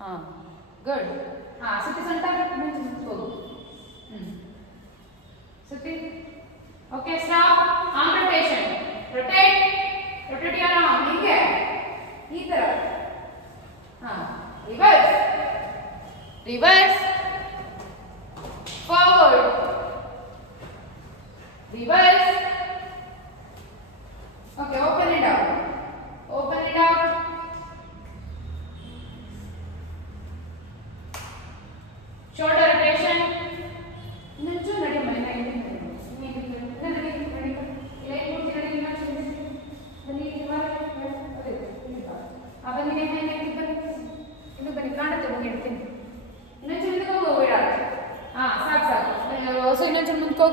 ಹಾಂ ಗುಡ್. ಹಾಂ ಸುತ್ತಿ ಸೊಂಟ ಹೋಗು. ಸುತ್ತಿ. Okay stop. Arm rotation. Rotate. Rotate your arm. ಹೀಗೆ ಈ ಥರ. ಹಾಂ reverse. Reverse. Forward. Reverse. Okay open it out. Open it out. Shoulder rotation. Nanchu nadi mana ini. Ini nadi nadi. Ini kurti nadi mana sih? Bani mana? Apa ni yang ini bani? Ini bani kana tu mungkin itu. Nanchu itu kau bawa ya? Ah, sak. So nanchu munko.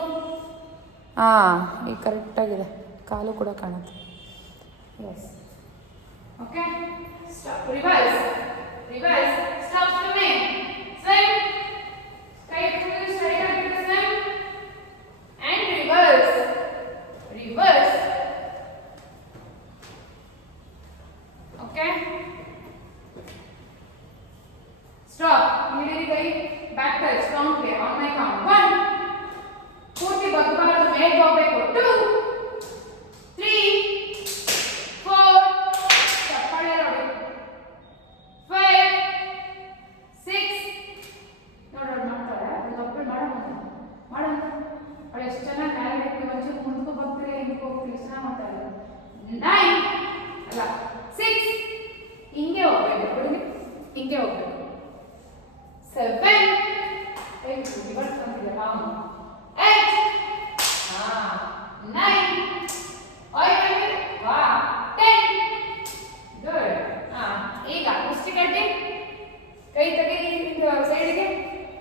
Ah, ini correct agida. Kalu kuda kana. Yes. Okay. Stop. Reverse. Reverse. Stop swimming. Swim. Straight to the swim and reverse. Reverse. Okay. Stop. Immediately back touch. Strong play on my count. 1. Purti bagbaadu make hoಗಬೇಕು. 2 3 4 ಚಪ್ಪಾಳೆ ನೋಡಿ. 5 6 ನೋಡೋಣ ಮಾಡ್ತಾರೆ. ಅದು ಒಬ್ಬರು ಮಾಡೋಣ ಅವಳು ಎಷ್ಟು ಚೆನ್ನಾಗಿ ಕ್ಯಾಲೆಂಡರ್ ಒಂಚೂರು ಮುಂದಕ್ಕೂ ಬರ್ತಾರೆ ಹಿಂದಕ್ಕೆ ಹೋಗ್ತೀವಿ ಎಷ್ಟು ಚೆನ್ನಾಗಿ ಮಾಡ್ತಾರೆ. 9 ಅಲ್ಲ 6 ಹಿಂಗೆ ಹೋಗ್ಬೇಕು ಹುಡುಗಿ ಹಿಂಗೆ ಹೋಗ್ಬೇಕು. 7 ರಿವರ್ಸ್ ಬಂದಿದೆ. 8 9 ವಾ 10 ಗುಡ್. ಈಗ ಮುಷ್ಟಿ ಕಟ್ಟಿ ಕೈ ತೆಗಿ ಸೈಡ್ಗೆ.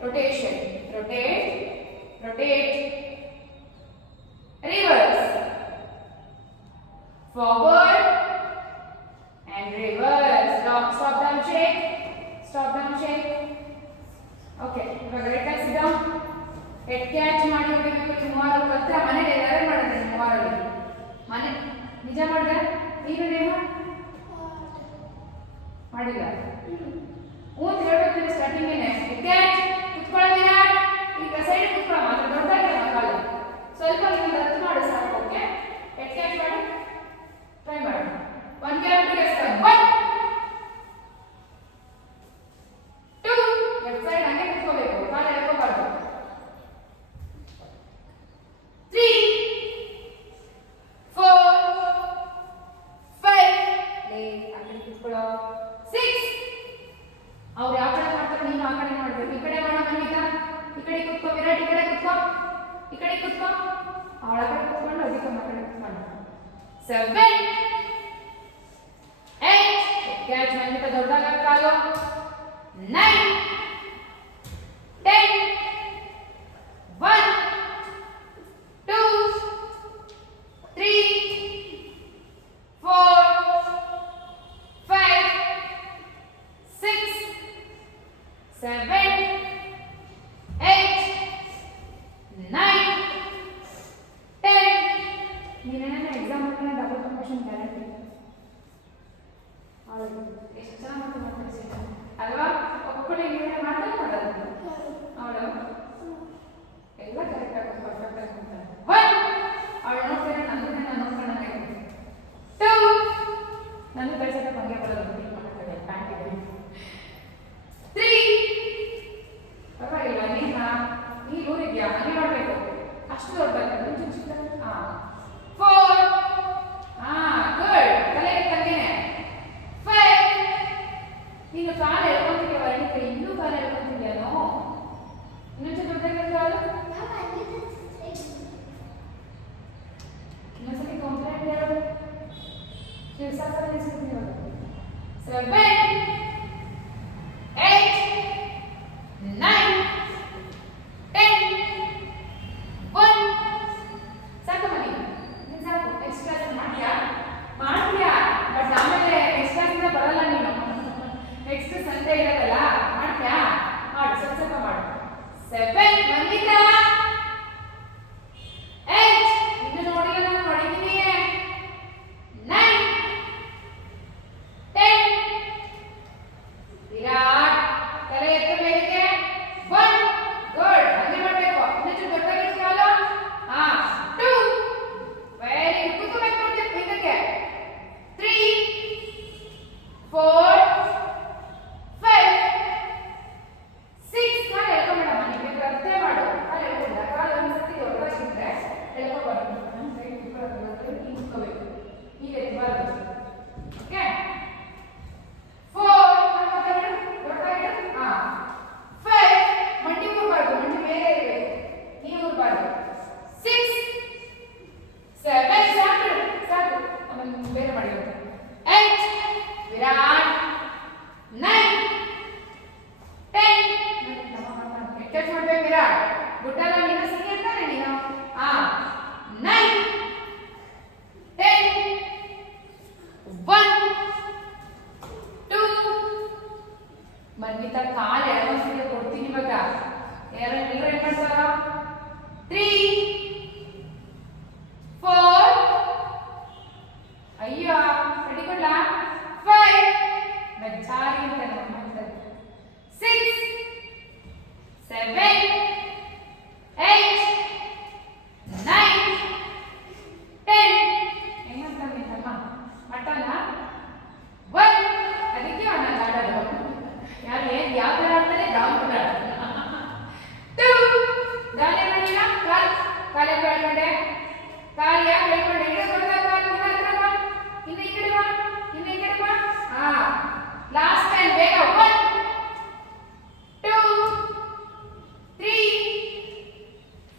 rotation. Rotate. Rotate. Reverse. Forward and reverse. Stop down shake. Stop down shake. Okay. ಇವಾಗ right sit down. Head catch ಮಾಡಿ ಹೋಗಬೇಕು. ಮೂವರು ಕತ್ರ ಮನೆಯಲ್ಲಿ ಎಲ್ಲರೂ ಮಾಡಿದ್ರೆ ಮೂವರಲ್ಲಿ ಮನೆ ನಿಜ ಮಾಡಿದ್ರೆ ನೀನು ನೇಹ ಮಾಡಿಲ್ಲ. ಊತ್ ಹೇಳ್ಬೇಕು ಸ್ಟಾರ್ಟಿಂಗ್ ಏನೇ ಕ್ಯಾಚ್ ಕುತ್ಕೊಳ್ಳೋ ವಿರಾಟ್. ಈಗ ಸೈಡ್ ಕುತ್ಕೊಳ್ಳೋ ಮಾತ್ರ ದೊಡ್ಡದಾಗಿಲ್ಲ ಕಾಲು ಸ್ವಲ್ಪ ನೀವು ರದ್ದು ಮಾಡಿ ಸಾಕು. ಓಕೆ ಹೆಡ್ ಕ್ಯಾಚ್ ಮಾಡಿ ಟ್ರೈ ಮಾಡಿ. 1 ಕಿಲೋಮೀಟರ್ ಎಷ್ಟು 1 2 ಲೆಫ್ಟ್ ಸೈಡ್ ಹಂಗೆ ಕುತ್ಕೋಬೇಕು ಕಾಲು ಎಳ್ಕೋಬಾರ್ದು. 3 4 5 ಲೇ ಆ ಕಡೆ ಕುತ್ಕೊಳ್ಳೋ. 6 ಅವ್ರು ಯಾವ ಕಡೆ ಮಾಡ್ತಾರೆ ನೀನು ಆ ಕಡೆ ಮಾಡ್ಬೇಕು. ಈ ಕಡೆ ಮಾಡ ಮನ್ವಿತಾ. ಈ ಕಡೆ ಕುತ್ಕೋ ವಿರಾಟ್. ಈ ಕಡೆ ಕುತ್ಕೋ. ಈ ಕಡೆ ಕುತ್ಕೋ. ಅವಳ ಕಡೆ ಕುತ್ಕೊಂಡು ಅದಕ್ಕೆ ಆ ಕಡೆ ಕುತ್ಕೊಂಡು. 7 8 ಕ್ಯಾಚ್ ಮನ್ವಿತಾ ದೊಡ್ಡದಾಗ ಕಾಲು. 9 10 1 2 3 4 5 6 7 8 9 10. ನೀನೇನ ಎಕ್ಸಾಮ್ ಡಬಲ್ ಪ್ರಮೋಷನ್ ಗ್ಯಾರಂಟಿ. ಎಷ್ಟು ಚೆನ್ನಾಗಿ ಮಾಡ್ತಾರೆ ಅಲ್ವಾ? ಒಬ್ಬಳು ನೀವೇ ಮಾಡ್ತಾರೆ ಮಾಡೋದು ಅವಳು ಎಲ್ಲ ಕರೆಕ್ಟ್ ಆಗಿ ಪರ್ಫೆಕ್ಟ್ ಆಗಿ ಮಾಡ್ತಾರೆ. 1 ಅವಳು ನೋಡ್ತಾರೆ ನನ್ನ ನಾನು ನೋಡ್ಕೊಂಡಂಗೆ. 2 ನನ್ನ ಕಳ್ಸಕ್ಕೆ ಹಂಗೆ ಬರೋದು ಮಾಡ್ತಾರೆ ಪ್ಯಾಂಟಿಗೆ. 3 ಪರವಾಗಿಲ್ಲ ನೇಹ ನೀ ಊರಿದ್ಯಾ ಹಂಗೆ ಮಾಡಬೇಕು. ಅಷ್ಟು ದೊಡ್ಡಬೇಕು ಚಿಕ್ಕ 4 ಗುಡ್. ತಲೆ ತಂಗೇನೆ. 5 ನೀನು ಕಾಲು ಎಳ್ಕೊಂತಿದ್ಯಾ ವರ್ಣಿಕೆ. ಇನ್ನೂ ಕಾಲು ಎಳ್ಕೊಂತಿದ್ಯಾನೋ ಇನ್ನೊಂದು ದೊಡ್ಡದಾಗಿ ಕಾಲು. ಇನ್ನೊಂದ್ಸತಿ ಕಂಪ್ಲೇಂಟ್ ಹೇಳು. ಶಿವಸಾಗರ 7 8 9 10 1 ಸಾಕು ಮನಿ ನೀನು ಸಾಕು. ನೆಕ್ಸ್ಟ್ ಕ್ಲಾಸ್ ಮಾಡ್ತೀಯಾ ಬಟ್ ಆಮೇಲೆ ನೆಕ್ಸ್ಟ್ ಕ್ಲಾಸಿಂದ ಬರಲ್ಲ ನೀನು. ನೆಕ್ಸ್ಟ್ ಸಂಡೇ ಇರೋದಲ್ಲ ಮಾಡ್ತೀಯಾ ಮಾಡು ಸ್ವಲ್ಪ ಮಾಡು. 7 ಬಂದಿದ್ದ 8 ಇನ್ನು ನೋಡಿಲ್ಲ ನಾನು ನೋಡಿದ್ದೀನಿ. 9 10 ಮನ್ವಿತಾ ಕಾಲು ಎಡವಸ್ತಿಗೆ ಕೊಡ್ತೀನಿ ಇವಾಗ. ಎಲ್ಲರೂ ಏನ್ ಮಾಡ್ತಾರ? 3 4 ಅಯ್ಯೋ ರೆಡಿ ಕೊಡ್ಲಾ? 5 ಬೆಚ್ಚಾರಿ ಅಂತ ನಮ್ಮ 6 7 8 9 10 ಹೆಂಗಂತಮ್ಮ ಮಟನ 1 ಅದಕ್ಕೆ ಅವನ ಆಡೋದು. ಯಾರು ಏನ್ ಯಾವ ತರ ಆಡ್ತಾರೆ? ಡೌನ್ ಕೂಡ 2 ಗಾಳಿ ಮಾಡಿಲ್ಲ ಕಾಲ ಕೆಳಗಡೆ ಕಾಲು ಯಾಕೆ ಹೇಳ್ಕೊಂಡೆ? ಈ ಕಡೆ ಬಾ, ಕಾಲು ಹತ್ರ ಬಾ, ಇನ್ನು ಈ ಕಡೆ ಬಾ, ಇನ್ನು ಈ ಕಡೆ ಬಾ. ಹಾ ಲಾಸ್ಟ್ ಟೈಮ್ ಬೇಗ 1 2 3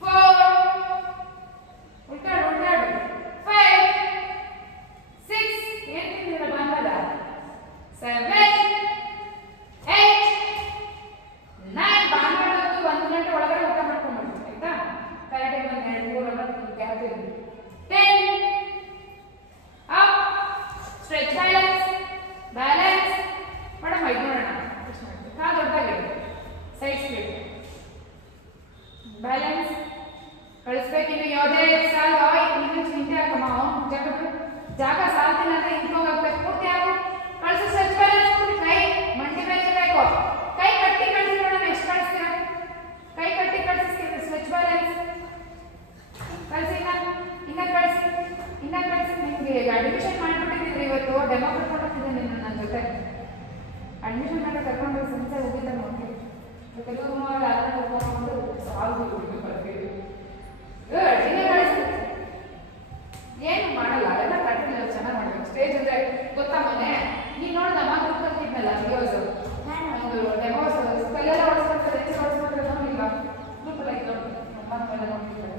4 ಉಲ್ಟಾಡು 5 6 ಏನ್ ತಿಂದಿರ ಬಂದದ 7 8 9 ಬಾಂಬಾಡೋದು 1 ಗಂಟೆ ಒಳಗಡೆ ಊಟ ಮಾಡ್ಕೊಂಡ್ಬಿಡ್ತೀವಿ ಆಯ್ತಾ? ಕರೆಕ್ಟ್ ಒಂದು 2 3 ಅವರ್ ಗ್ಯಾಪ್ ಇರಲಿ. 10 ಅಪ್ ಸ್ಟ್ರೆಚ್ ಬ್ಯಾಲೆನ್ಸ್ ಮೇಡಮ್ ಇದು ನೋಡೋಣ. ಕಾಲು ದೊಡ್ಡದಾಗಿ ಸೈಡ್ ಸ್ಪ್ಲಿಟ್ ಬ್ಯಾಲೆನ್ಸ್ ಕಳಿಸ್ಬೇಕು. ಇನ್ನು ಯಾವುದೇ ಸಾಲ ಇನ್ನು ಚಿಂತೆ ಹಾಕಮ್ಮ. ಜಾಗ ಸಾಲ್ತಿಲ್ಲ ಅಂದ್ರೆ ಇಂಕೋಗ್ಬೇಕು. ಪೂರ್ತಿ ಆಗು ಕಳಿಸು. ಸ್ಟ್ರೆಚ್ ಬ್ಯಾಲೆನ್ಸ್ ಪೂರ್ತಿ ಕೈ ಮಂಡಿ ಮೇಲೆ ಇರಬೇಕು. ಕೈ ಕಟ್ಟಿ ಕಳಿಸಿ ನೋಡೋಣ ಎಷ್ಟು ಕಳಿಸ್ತೀರಾ. ಕೈ ಕಟ್ಟಿ ಕಳಿಸ್ತೀವಿ. ಸ್ಟ್ರೆಚ್ ಬ್ಯಾಲೆನ್ಸ್ ಕಳಿಸಿ. ಇನ್ನ ಕಳಿಸಿ. ನಿಮಗೆ ಅಡ್ಮಿಷನ್ ಮಾಡಿಬಿಟ್ಟಿದ್ರಿ ಇವತ್ತು. ಡೆಮೋ ಕರ್ಕೊಂಡು ಹೋಗ್ತಿದ್ದೆ ನಿನ್ನ ನನ್ನ ಜೊತೆ. ಅಡ್ಮಿಷನ್ ಮಾಡಿ ಕರ್ಕೊಂಡು ಸಂಸ್ಥೆ ಹೋಗಿದ್ದ ನೋಡಿ. ಕೆಲವರು ಯಾರು ಕರ್ಕೊಂಡು ಸಾಲ್ದು ಬರ್ತೀವಿ. ಏನು ಮಾಡಲ್ಲ, ಎಲ್ಲ ಕಟ್ಟಿಲ್ಲ, ಚೆನ್ನಾಗಿ ಮಾಡ್ಬೇಕು. ಸ್ಟೇಜ್ ಅಂದ್ರೆ ಗೊತ್ತಾ ಮೊನ್ನೆ ನೀನು ನೋಡ್ದಮ್ಮ ಗ್ರೂಪ್ ಕಲ್ತಿದ್ನಲ್ಲ ವಿಡಿಯೋಸ್, ಒಂದು ಡೆಮೋಸ್ ಕೈಯೆಲ್ಲ ಓಡಿಸ್ಕೊಳ್ತಾರೆ, ಹೆಚ್ಚು ಓಡಿಸ್ಕೊಳ್ತಾರೆ ನೋಡಿಲ್ಲ ಗ್ರೂಪಲ್ಲ ಇದು ನಮ್ಮಲ್ಲ ನೋಡ್ತಿದ್ದಾರೆ.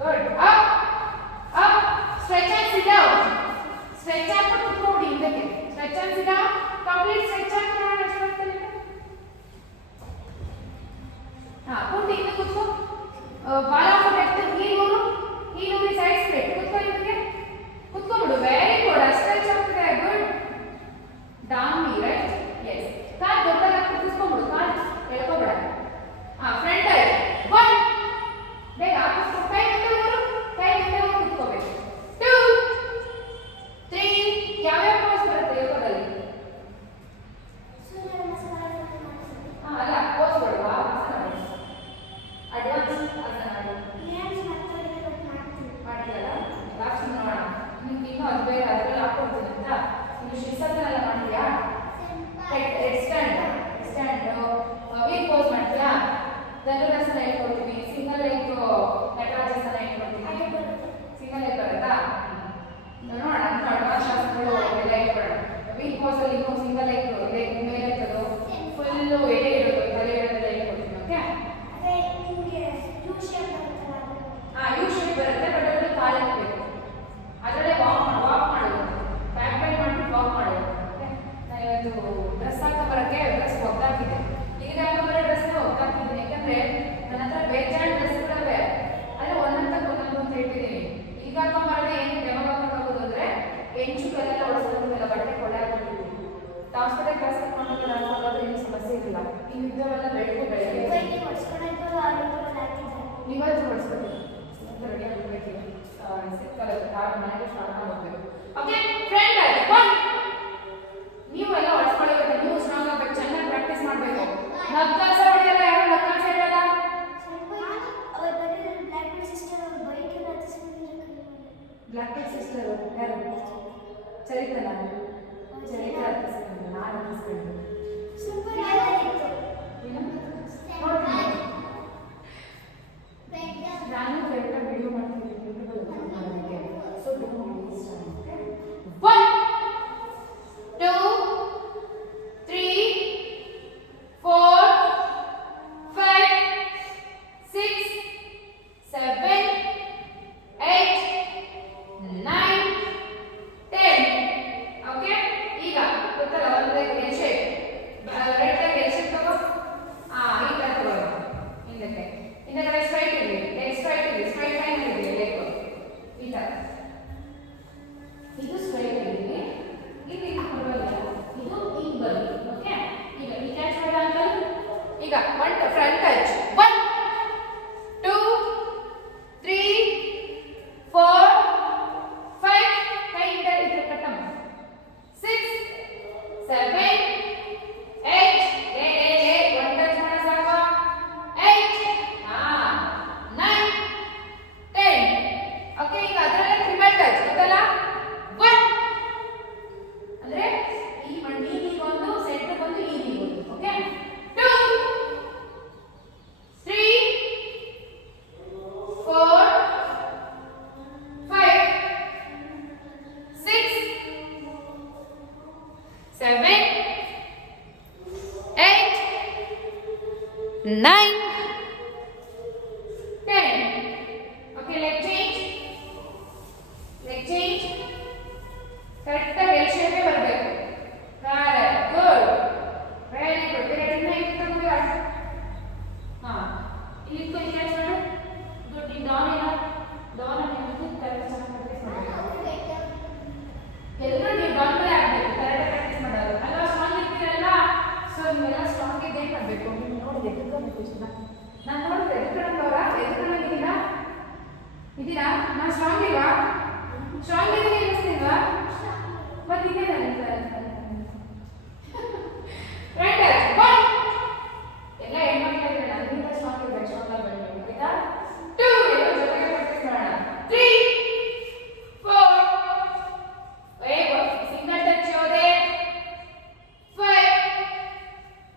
Good. Up stretch and sit down. Stretch ಹಾಕ್ಬಿಟ್ಟು ಕುತ್ಕೊಬಿಡಿ ಹಿಂದಕ್ಕೆ. Stretch and sit down. Complete stretch ಹಾಕಿ ನೋಡೋಣ ಎಷ್ಟು ಬರ್ತದೆ. ಪೂರ್ತಿ ಹಿಂದೆ ಕೂತ್ಕೋ. ಬಾಲ ಹಾಕ್ಬಿಟ್ಟು ಈ ಸೈಡ್ ಸ್ಪ್ಲಿಟ್ ಕುತ್ಕೊ. ಇದಕ್ಕೆ ಕುತ್ಕೊಂಡ್ಬಿಡು. Very good. ಸ್ಟ್ರೆಚ್ ಆಗ್ತದೆ. Good. Down me right. Yes. ಕಾಲು ದೊಡ್ಡದಾಗಿ ಕುತ್ಕೊಂಡ್ಬಿಡು. ಕಾಲು ಎಳ್ಕೊಬೇಡ. ಫ್ರಂಟ್ ಐ 1 ಬೇಗ ಹಾಕಿಸ್ಕೊ. ಕೈ ಮುಂದೆ ಕುತ್ಕೋಬೇಕು. 2 3 ಯಾವ್ಯಾವ ಪೋಸ್ ಬರುತ್ತೆ ಯೋಗದಲ್ಲಿ? ಅಲ್ಲ ಪೋಸ್ಗಳು ಅಡ್ವಾನ್ಸ್ ಮಾಡ್ತೀಯಲ್ಲ ಲಾಸ್ಟ್ ನೋಡೋಣ. ನಿಮ್ಗೆ ಇನ್ನೂ ಅದು ಬೇರೆ ಅದರಲ್ಲಿ ಹಾಕೊಡ್ತೀನಿ ಅಂತ. ನೀವು ಶಿಸ್ತಾಸನೆಲ್ಲ ಮಾಡ್ತೀಯಾ? ಎಕ್ಸ್ಟ್ಯಾಂಡ್ ವೀಕ್ ಪೋಸ್ ಮಾಡ್ತೀಯಾ? ಧನುರಾಸನ ಹೇಳ್ಕೊಡ್ತೀನಿ. ಸಿಂಗಲ್ ಲೆಗ್ ನಟರಾಜಾಸನ ಹೇಳ್ಕೊಡ್ತೀನಿ. ಸಿಂಗಲ್ ಲೆಗ್ ಬರುತ್ತಾ? ನೋಡೋಣ. ಅಡ್ವಾನ್ಸ್ ಶಾಸ್ತ್ರಗಳು ಎಲ್ಲ ಹೇಳ್ಕೊಡೋಣ. ವೀಕ್ ಪೋಸ್ ಅಲ್ಲಿ ಇನ್ನೂ ಸಿಂಗಲ್ ಲೆಗ್ ಮೇಲೆ ಇರ್ತದೋ ಫುಲ್ಲು ಎಡೆ ಇರೋದು ತಲೆ ಇರೋದೆಲ್ಲ ಹೇಳ್ಕೊಡ್ತೀನಿ. ಓಕೆ? ಯು ಶೇಪ್ ಬರುತ್ತೆ. ಬಟ್ ಅದರಲ್ಲಿ ಕಾಲು ಹಾಕಬೇಕು. ಅದರಲ್ಲೇ ವಾಕ್ ಮಾಡೋದು. ಬ್ಯಾಕ್ ಬೈಂಡ್ ಮಾಡ್ಬಿಟ್ಟು ವಾಕ್ ಮಾಡೋದು. ನಾನು ಇವತ್ತು ಡ್ರೆಸ್ ಹಾಕೊಂಬರೋಕ್ಕೆ ಡ್ರೆಸ್ ಒಗ್ದಾಕಿದ್ದೆ. ಈಗ ಹಾಕೊಂಬರೋ ಡ್ರೆಸ್ನ ಒಗ್ದಾಕಿದ್ದೀನಿ. ಯಾಕಂದರೆ ನನ್ನ ಹತ್ರ ಬೇಜಾರು ಡ್ರೆಸ್ಗಳಿವೆ. ಆದರೆ ಒಂದೊಂದು ಅಂತ ಹೇಳ್ತಿದ್ದೀನಿ. ಈಗ ಹಾಕೊಂಬರೋದೇ ಏನು ಡೆಮೋ ಹಾಕೊಂಡು ಹೋಗೋದು ಅಂದರೆ ಹೆಂಚು ಕಲ್ಲೆಲ್ಲ ಹೊಡೆಸ್ಕೊಂಡೆಲ್ಲ ಬಟ್ಟೆ ಕೊಡೆ ಹಾಕೊಂಡಿದ್ದೀನಿ. ಹಾಸ್ಪಿಟಲ್ ಕ್ಲಾಸ್ ಹಾಕೊಂಡು ಹಾಕೊಂಡೋದ್ರೆ ಏನು ಸಮಸ್ಯೆ ಇಲ್ಲ. ಈ ವಿದ್ಯೆಲ್ಲ ಬೆಳಗ್ಗೆ ಇವತ್ತು ಹೊಡ್ಸ್ಕೊತೀನಿ. ರೆಡಿ ಆಗಬೇಕೀಗ. ಮನೆಗೆ ಸ್ಟಾರ್ಟ್ ಮಾಡಬೇಕು. ಓಕೆ ಫ್ರೆಂಡ್ 1 ನೀವು ಎಲ್ಲ ಹೊಡ್ಸ್ಕೊಳ್ಳೋದು. ನೀವು ಸ್ಟ್ರಾಂಗ್ ಆಗಬೇಕು. ಚೆನ್ನಾಗಿ ಪ್ರಾಕ್ಟೀಸ್ ಮಾಡಬೇಕು. ನಕ್ಕಾಸ ಹೊಡೆಯಲ್ಲ. ಯಾರು ನಕ್ಕಾಸ ಇಡಲ್ಲ. ಬ್ಲ್ಯಾಕ್ ಬೆಲ್ಟ್ ಸಿಸ್ಟರ್ ಯಾರು? ಚರಿತ್ರ. ನಾನು ಹತ್ತಿಸ್ಕೊಂಡು ನಾನು ಕರೆಕ್ಟಾಗಿ ವಿಡಿಯೋ ಮಾಡ್ತೀನಿ. ಸೊ 1 ಈಗ ಒನ್ ಫ್ರಂಟ್ ಟಚ್ 1 2 3 4 5 ಕೈಯಿಂದ ಇದು ಕಟ್ಟಮ್ಮ 6 7 8 ಒನ್ ಟಚ್ ಮಾಡ ಸಾಕು 8 9 10 ಓಕೆ ಈಗ ಅದರಲ್ಲೇ ಟ್ರಿಪಲ್ ಟಚ್ ಗೊತ್ತಲ್ಲ 1 ಅಂದ್ರೆ ಈ ಒಂದು ಸೆಂಟರ್ ಬಂದು ಈ ಒಂದು okay 2 3 4 5 6 7 8 9 10 okay leg change correct L shape ಬರಬೇಕು very good very good ಇಲ್ಲಿ ತಗೊಂಡು ಇಲ್ಲಿ ಕ್ಯಾಚ್ ಮಾಡು ಗುಡ್ ಈ ಡೌನ್ ಇಲ್ಲ ಡೌನ್ ಅನ್ನೋದು ಕರೆಕ್ಟ್ ಆಗಿ ಪ್ರಾಕ್ಟೀಸ್ ಮಾಡಬೇಕು ಎಲ್ಲರೂ ನೀವು ಡೌನ್ ಮೇಲೆ ಆಗಬೇಕು ಕರೆಕ್ಟ್ ಪ್ರಾಕ್ಟೀಸ್ ಮಾಡೋದು ಅಲ್ಲ ಸ್ಟ್ರಾಂಗ್ ಇರ್ತೀರಲ್ಲ ಸೊ ನೀವೆಲ್ಲ ಸ್ಟ್ರಾಂಗ್ ಇದೆ ಮಾಡಬೇಕು ನೀವು ನೋಡಿದೆ ಎದುರ್ಕೋಬೇಕು ಇಷ್ಟ ನಾನು ನೋಡಿದ್ರೆ ಎದುರ್ಕೊಳ್ಳೋರ ಎದುರ್ಕೊಳ್ಳೋದಿಲ್ಲ ಇದೀರಾ ನಾನು ಸ್ಟ್ರಾಂಗ್ ಇಲ್ವಾ ಸ್ಟ್ರಾಂಗ್ ಇದೀನಿ ಅನಿಸ್ತಿಲ್ವಾ ಮತ್ತೆ ಇದೇನಾ ರೈಟ್ ಒನ್ ಎಲ್ಲ ಹೆಣ್ಮಕ್ಳಿದ್ರೆ ನನ್ನಿಂದ ಸ್ಟ್ರಾಂಗ್ ಇರ್ಬೇಕು ಸ್ಟ್ರಾಂಗ್ ಆಗಬೇಕು ಆಯ್ತಾ 2 ಎಲ್ಲ ಜೊತೆಗೆ ಪ್ರಾಕ್ಟೀಸ್ ಮಾಡೋಣ 3 4 ಸಿಂಗಲ್ ಟಚ್ ಹೋದೆ 5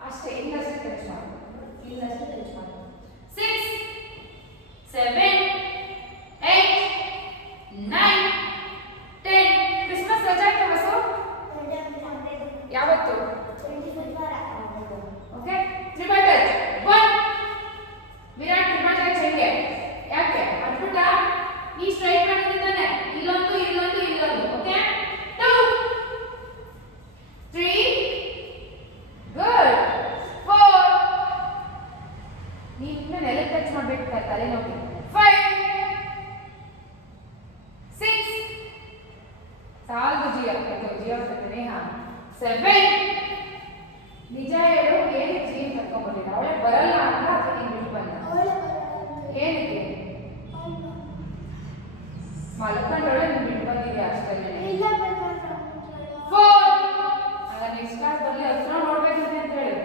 ಅಷ್ಟೇ ಇನ್ನಷ್ಟೇ ಟಚ್ ಮಾಡು ಇನ್ನಷ್ಟೇ ಟಚ್ ಮಾಡು 6 7 8 9 10 ಕ್ರಿಸ್ಮಸ್ ರಜಾ ಆಯ್ತಾ ಬಸ್ಸು ಯಾವತ್ತು okay triple touch 1 Virat triple touch ಹೆಂಗೆ ಯಾಕೆ ಅದ್ಬಿಟ್ಟ ಈ ಸ್ಟ್ರೈಟ್ ಮಾಡಿದ್ದಾನೆ ಇಲ್ಲೊಂದು ಓಕೆ 2 3 ಗುಡ್ 4 ನೀವು ಇನ್ನು ನೆಲ ಟಚ್ ಮಾಡಬೇಕು ತಲೆ ನೋಡಿ 5 6 ಸಾಲ್ದು ಜಿಯಾ ಬರ್ತದೆ 7 ನಿಜ ಹೇಳು ಏನಕ್ಕೆ ಜೀನ್ ಕರ್ಕೊಂಡ್ಬಂದಿದ್ದ ಅವಳೆ ಬರಲ್ಲ ಅಂತ ಅಥವಾ ನೀನು ಬಿಟ್ಟು ಬಂದ ಏನಕ್ಕೆ ಮಲ್ಕೊಂಡವಳೆ ನೀನು ಬಿಟ್ಟು ಬಂದಿದ್ಯಾ ಅಷ್ಟೇ 4 ಆಗ ನೆಕ್ಸ್ಟ್ ಕ್ಲಾಸ್ ಬರಲಿ ಹತ್ರ ನೋಡ್ಬೇಕಂತೆ ಅಂತ ಹೇಳಿ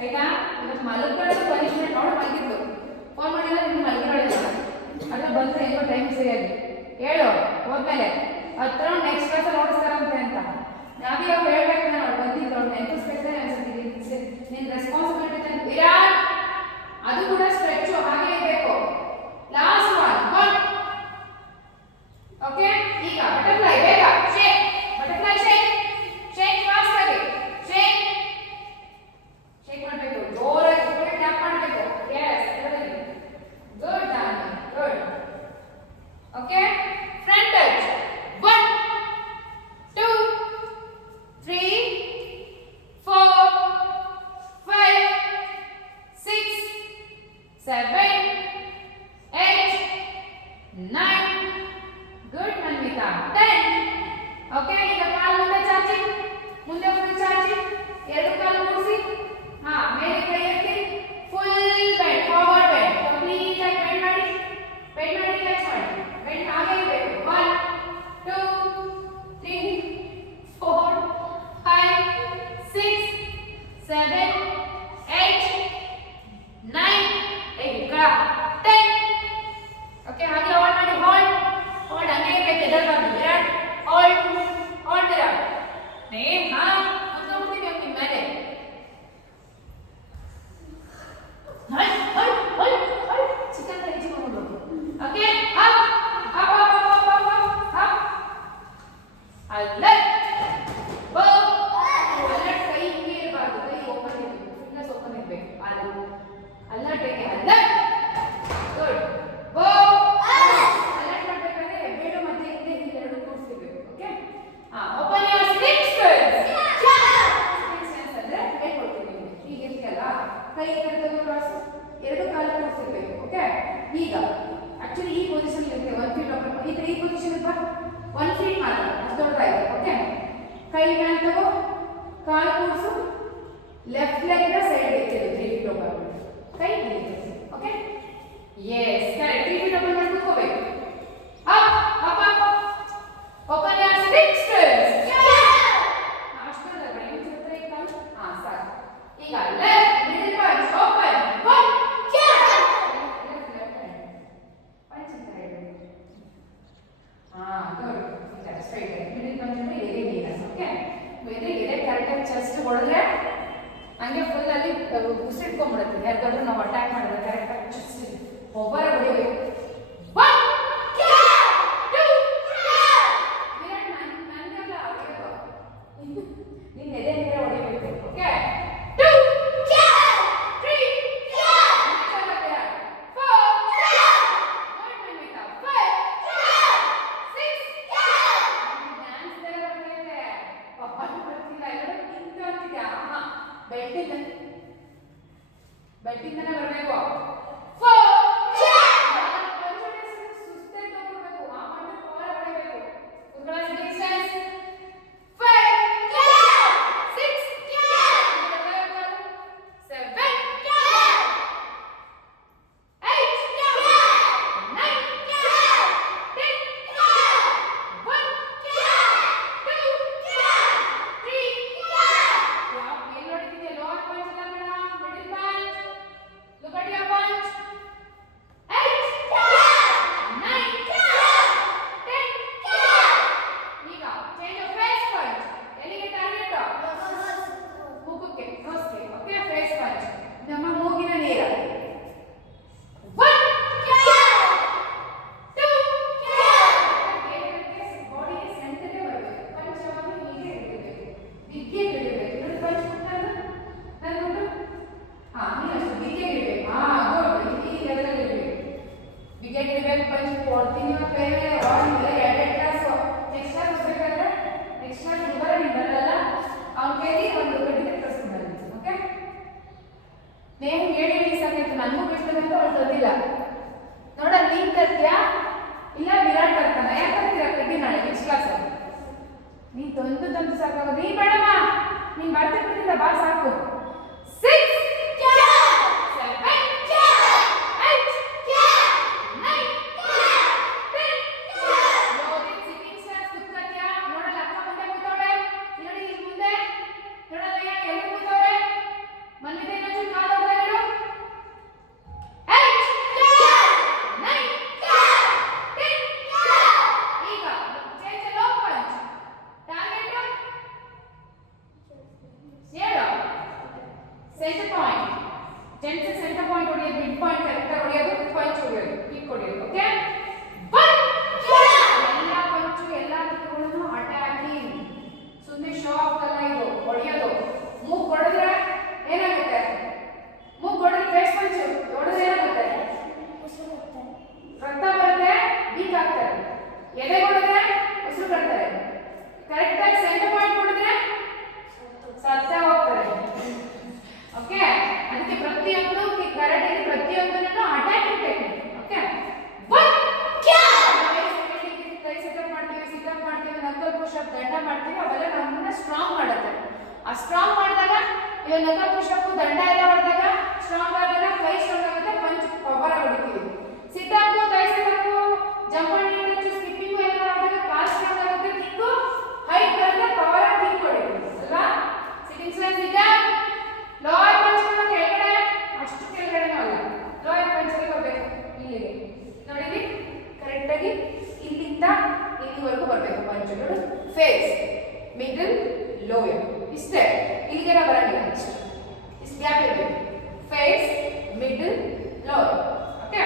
ಆಯ್ತಾ ಇವತ್ತು ಮಲ್ಕೊಳ್ಳೋದು ಪನಿಷ್ಮೆಂಟ್ ನೋಡಿ ಮಲಗಿದ್ದು ಫೋನ್ ಮಾಡಿಲ್ಲ ನಿಮ್ಗೆ ಮಲ್ಕೊಳ್ಳೋಲ್ಲ ಅದ್ರ ಬಂದ್ರೆ ಹೆಂಗೋ ಟೈಮ್ ಸರಿಯಾಗಿ ಹೇಳು ಹೋದ್ಮೇಲೆ ಹತ್ರ ನೆಕ್ಸ್ಟ್ ಕ್ಲಾಸಲ್ಲಿ ನೋಡಿಸ್ತಾರಂತೆ ಅಂತ ನಾವೀಗ ಹೇಳ್ಬೇಕು ನಾನು ಬಂದಿದ್ದು ಅವ್ರು ನೆನಪಿಸ್ಬೇಕಂತ ಅನ್ಸುತ್ತೀನಿ ನಿನ್ನ ರೆಸ್ಪಾನ್ಸಿಬಿಲಿಟಿ ವಿರಾಟ್ ಅದು ಕೂಡ ಸ್ಟ್ರೆಚ್ ಹಾಗೆ ಇರಬೇಕು ಲಾಸ್ಟ್ ಒನ್ ಓಕೆ ಈಗ ಬಟರ್ಫ್ಲೈ ಬೇಗ ಶೇಕ್ ಬಟರ್ಫ್ಲೈ ಶೇಕ್ ಫಾಸ್ಟ್ ಆಗಿ ಶೇಕ್ ಮಾಡಬೇಕು ಜೋರಾಗಿ ಫುಲ್ ಟ್ಯಾಪ್ ಮಾಡಬೇಕು ಯೆಸ್ ಗುಡ್ ದಾನಿ good okay front touch 1 2 3 4 5 6 7 8 9 good Manvita 10 okay ಈಗ ಕಾಲು ಮುಂದೆ ಚಾಚಿ ಎರಡು ಕಾಲು ಮೂಡಿಸಿ ಮೇಲೆ ಕೈ ಎತ್ತಿ full bend forward bend complete ಆಗಿ ಬೆಂಡ್ ಮಾಡಿ ಟಚ್ ಮಾಡಿ ಬೆಂಡ್ ಹಾಗೆ ಇರಬೇಕು 1 2 3 4 5 6 7 8 9 10 ಓಕೆ ಹಾಗೆ ಹೋಲ್ಡ್ ಮಾಡಿ ಹೋಲ್ಡ್ ಹಂಗೆ ಇರಬೇಕು ಎದರಬಾರ್ದು ವಿರಾಟ್ ಹೋಲ್ಡ್ ವಿರಾಟ್ ಕುತ್ಕೊಂಡ್ಬಿಡ್ತೀವಿ ನಿಮ್ಮ ಮೇಲೆ ಚಿಕನ್ ಫ್ರೈ ಚಿಕ್ಕೊಂಡು ಓಕೆ ಅಲ್ಲಟ್ ಕೈ ಹಿಂಗೆ ಇರಬಾರ್ದು ಕೈ ಓಪನ್ ಇರಬೇಕು ಫಿಟ್ನೆಸ್ ಓಪನ್ ಇರಬೇಕು ಅಲ್ಲಟ್ಟಿಗೆ ಅಲ್ಲಟ್ ಗುಡ್ ಅಲ್ಲಟ್ ಮಾಡ್ಬೇಕಾದ್ರೆ ಹೆಬ್ಬೆರಳು ಮತ್ತೆ ಹಿಂದೆ ಎರಡು ಕೂಡಿಸ್ತಿರ್ಬೇಕು ಓಕೆ ಓಪನ್ ಯುವರ್ ಸ್ಟಿಕ್ಸ್ ಅಂದ್ರೆ ಹೇಳ್ಕೊಡ್ತೀನಿ ಈಗ ಇರ್ತೀಯಲ್ಲ ಕೈ ತಗೊಂಡು ಕ್ರಾಸ್ ಎರಡು ಕಾಲು ಕೂಡಿಸ್ತಿರ್ಬೇಕು ಓಕೆ ಈಗ ಆಕ್ಚುಲಿ ಈ ಪೊಸಿಷನ್ ಇರುತ್ತೆ 1 ಫೀಟ್ ಓಪನ್ ಈ ಪೊಸಿಷನ್ ಇಪ್ಪ 1 ಫೀಟ್ ಮಾತ್ರ ಅಷ್ಟು ದೊಡ್ಡದಾಗಿದೆ ಓಕೆ ಕೈ ಮೇಲೆ ತಗೋ ಕಾಲು ಕೂಡಿಸು ಲೆಫ್ಟ್ ಲೆಗ್ ಸೈಡ್ ಎತ್ತಿಡು 3 ಫೀಟ್ ಓಪನ್ ಉಸಿಟ್ಕೊಂಡ್ಬಿಡುತ್ತೆ ಯಾರಿಗಾದ್ರೂ ನಾವು ಅಟ್ಯಾಕ್ ಮಾಡಿದ್ರೆ ಕರೆಕ್ಟಾಗಿ ಚೆಸ್ಟ್ ಒಬ್ಬರ ಹೊಡಿಬೇಕು. ನಿನ್ನ ಎದೆ ಮೇಲೆ ಹೊಡಿಬೇಕು. ಓಕೆ ಬೆಟ್ಟಿಂದನೇ ಬರಬೇಕು. ಸುಸ್ತೇ ತಗೊಳ್ಬೇಕು. ಆ ಮಟ್ಟ ಪವರ್ ಹೊಡಿಬೇಕು. ನೇಮ್ ಹೇಳಿ ಸಾಕಿತ್ತು ನನಗೂ ಬಿಡ್ತದೆ ಅಂತ ಅವಳು ತಂದಿಲ್ಲ. ನೋಡ ನೀನ್ ತರ್ತೀಯಾ ಇಲ್ಲ ವಿರಾಟ್ ತರ್ತಾನ? ಯಾಕೆ ತರ್ತೀರಾ ಕಡ್ಡಿ ನಾಳೆ ನೆಕ್ಸ್ಟ್ ಕ್ಲಾಸ್? ನೀನ್ ತಂದು ಸಾಕಾಗೋದು. ನೀ ಬೇಡಮ್ಮ, ನೀನ್ ಬರ್ತಿರ್ತಿಲ್ಲ ಬಾ ಸಾಕು. 6 centre point. Gents centre point ಹೊಡೆಯೋದು, ಮಿಡ್ ಪಾಯಿಂಟ್ ಕರೆಕ್ಟ್ ಹೊಡೆಯೋದು, ಪಂಚ್ ಹೊಡೆಯೋದು, ಕಿಕ್ ಹೊಡೆಯೋದು. ಓಕೆ ಎಲ್ಲ ಪಂಚು ಎಲ್ಲ ಕಿಕ್ಗಳನ್ನು ಅಟ್ಯಾಕಿಂಗ್. ಸುಮ್ಮನೆ ಶೋ ಆಫ್ ಅಲ್ಲ ಇದು, ಹೊಡೆಯೋದು. ಮೂಗ್ ಹೊಡೆದ್ರೆ ಏನಾಗುತ್ತೆ? ಮೂಗ್ ಹೊಡೆದ್ರೆ ಫೇಸ್ ಪಂಚ್ ಹೊಡೆದ್ರೆ ಏನಾಗುತ್ತೆ? ರಕ್ತ ಬರುತ್ತೆ, ವೀಕ್ ಆಗ್ತಾರೆ. ಎದೆ ಹೊಡೆದ್ರೆ ಉಸಿರು ಬರ್ತಾರೆ. ಕರೆಕ್ಟಾಗಿ ಸೆಂಟರ್ ಪಾಯಿಂಟ್ ಹೊಡೆದ್ರೆ ಸತ್ಯ ಹೋಗ್ತಾರೆ. ಓಕೆ ಅದಕ್ಕೆ ಪ್ರತಿಯೊಂದು ಕರಾಟೆಗೆ ಪ್ರತಿಯೊಂದನ್ನು ಅಟ್ಯಾಕಿಂಗ್ ಟೆಕ್ನಿಕ್. ಓಕೆ ಕೈ ಸೆಟಪ್ ಮಾಡ್ತೀವಿ, ಸಿಟಪ್ ಮಾಡ್ತೀವಿ, ನಕಲ್ ಪುಷಪ್, ದಂಡ ಮಾಡ್ತೀವಿ, ಅವೆಲ್ಲ ನಮ್ಮನ್ನ ಸ್ಟ್ರಾಂಗ್ ಮಾಡುತ್ತೆ. ಆ ಸ್ಟ್ರಾಂಗ್ ಮಾಡಿದಾಗ ಇವಾಗ ನಕಲ್ ಪುಷಪ್ ದಂಡ ಎಲ್ಲ ಹೊಡೆದಾಗ ಸ್ಟ್ರಾಂಗ್ ಆದಾಗ ಕೈ ಸ್ಟ್ರಾಂಗ್ ಆಗುತ್ತೆ, ಪಂಚ್ ಪವರ್ ಹೊಡಿತೀವಿ. ಸಿಟಪ್ ಕೈ ಸೆಟಪ್ ಜಂಪ್ ಮಾಡಿ ಸ್ಕಿಪ್ಪಿಂಗ್ ಎಲ್ಲ ಮಾಡಿದಾಗ ಕಾಲ್ ಸ್ಟ್ರಾಂಗ್ ಆಗುತ್ತೆ, ಕಿಕ್ಕು ಹೈಟ್ ಬರುತ್ತೆ, ಪವರ್ ಕಿಕ್ ಹೊಡಿತೀವಿ ಅಲ್ವಾ? ಸಿಟ್ಟಿಂಗ್ ಸ್ಲೈನ್ ಸಿಟಪ್ ಲೋಯರ್ ಪಂಚ್ ಕೆಳಗಡೆ, ಅಷ್ಟು ಕೆಳಗಡೆನೂ ಅಲ್ಲ, ಲೋಯರ್ ಪಂಚ್ಗೆ ಬರಬೇಕು. ಇಲ್ಲಿಗೆ ನೋಡಿರಿ ಕರೆಕ್ಟ್ ಆಗಿ ಇಲ್ಲಿಂದ ಇಲ್ಲಿವರೆಗೂ ಬರಬೇಕು ಪಂಚ್. ನೋಡು ಫೇಸ್, ಮಿಡಲ್, ಲೋಯರ್ ಇಷ್ಟೇ. ಇಲ್ಲಿಗೆಲ್ಲ ಬರಂಗಿಲ್ಲ, ಇಷ್ಟು ಗ್ಯಾಪ್ ಇರಬೇಕು. Face, middle, lower. Okay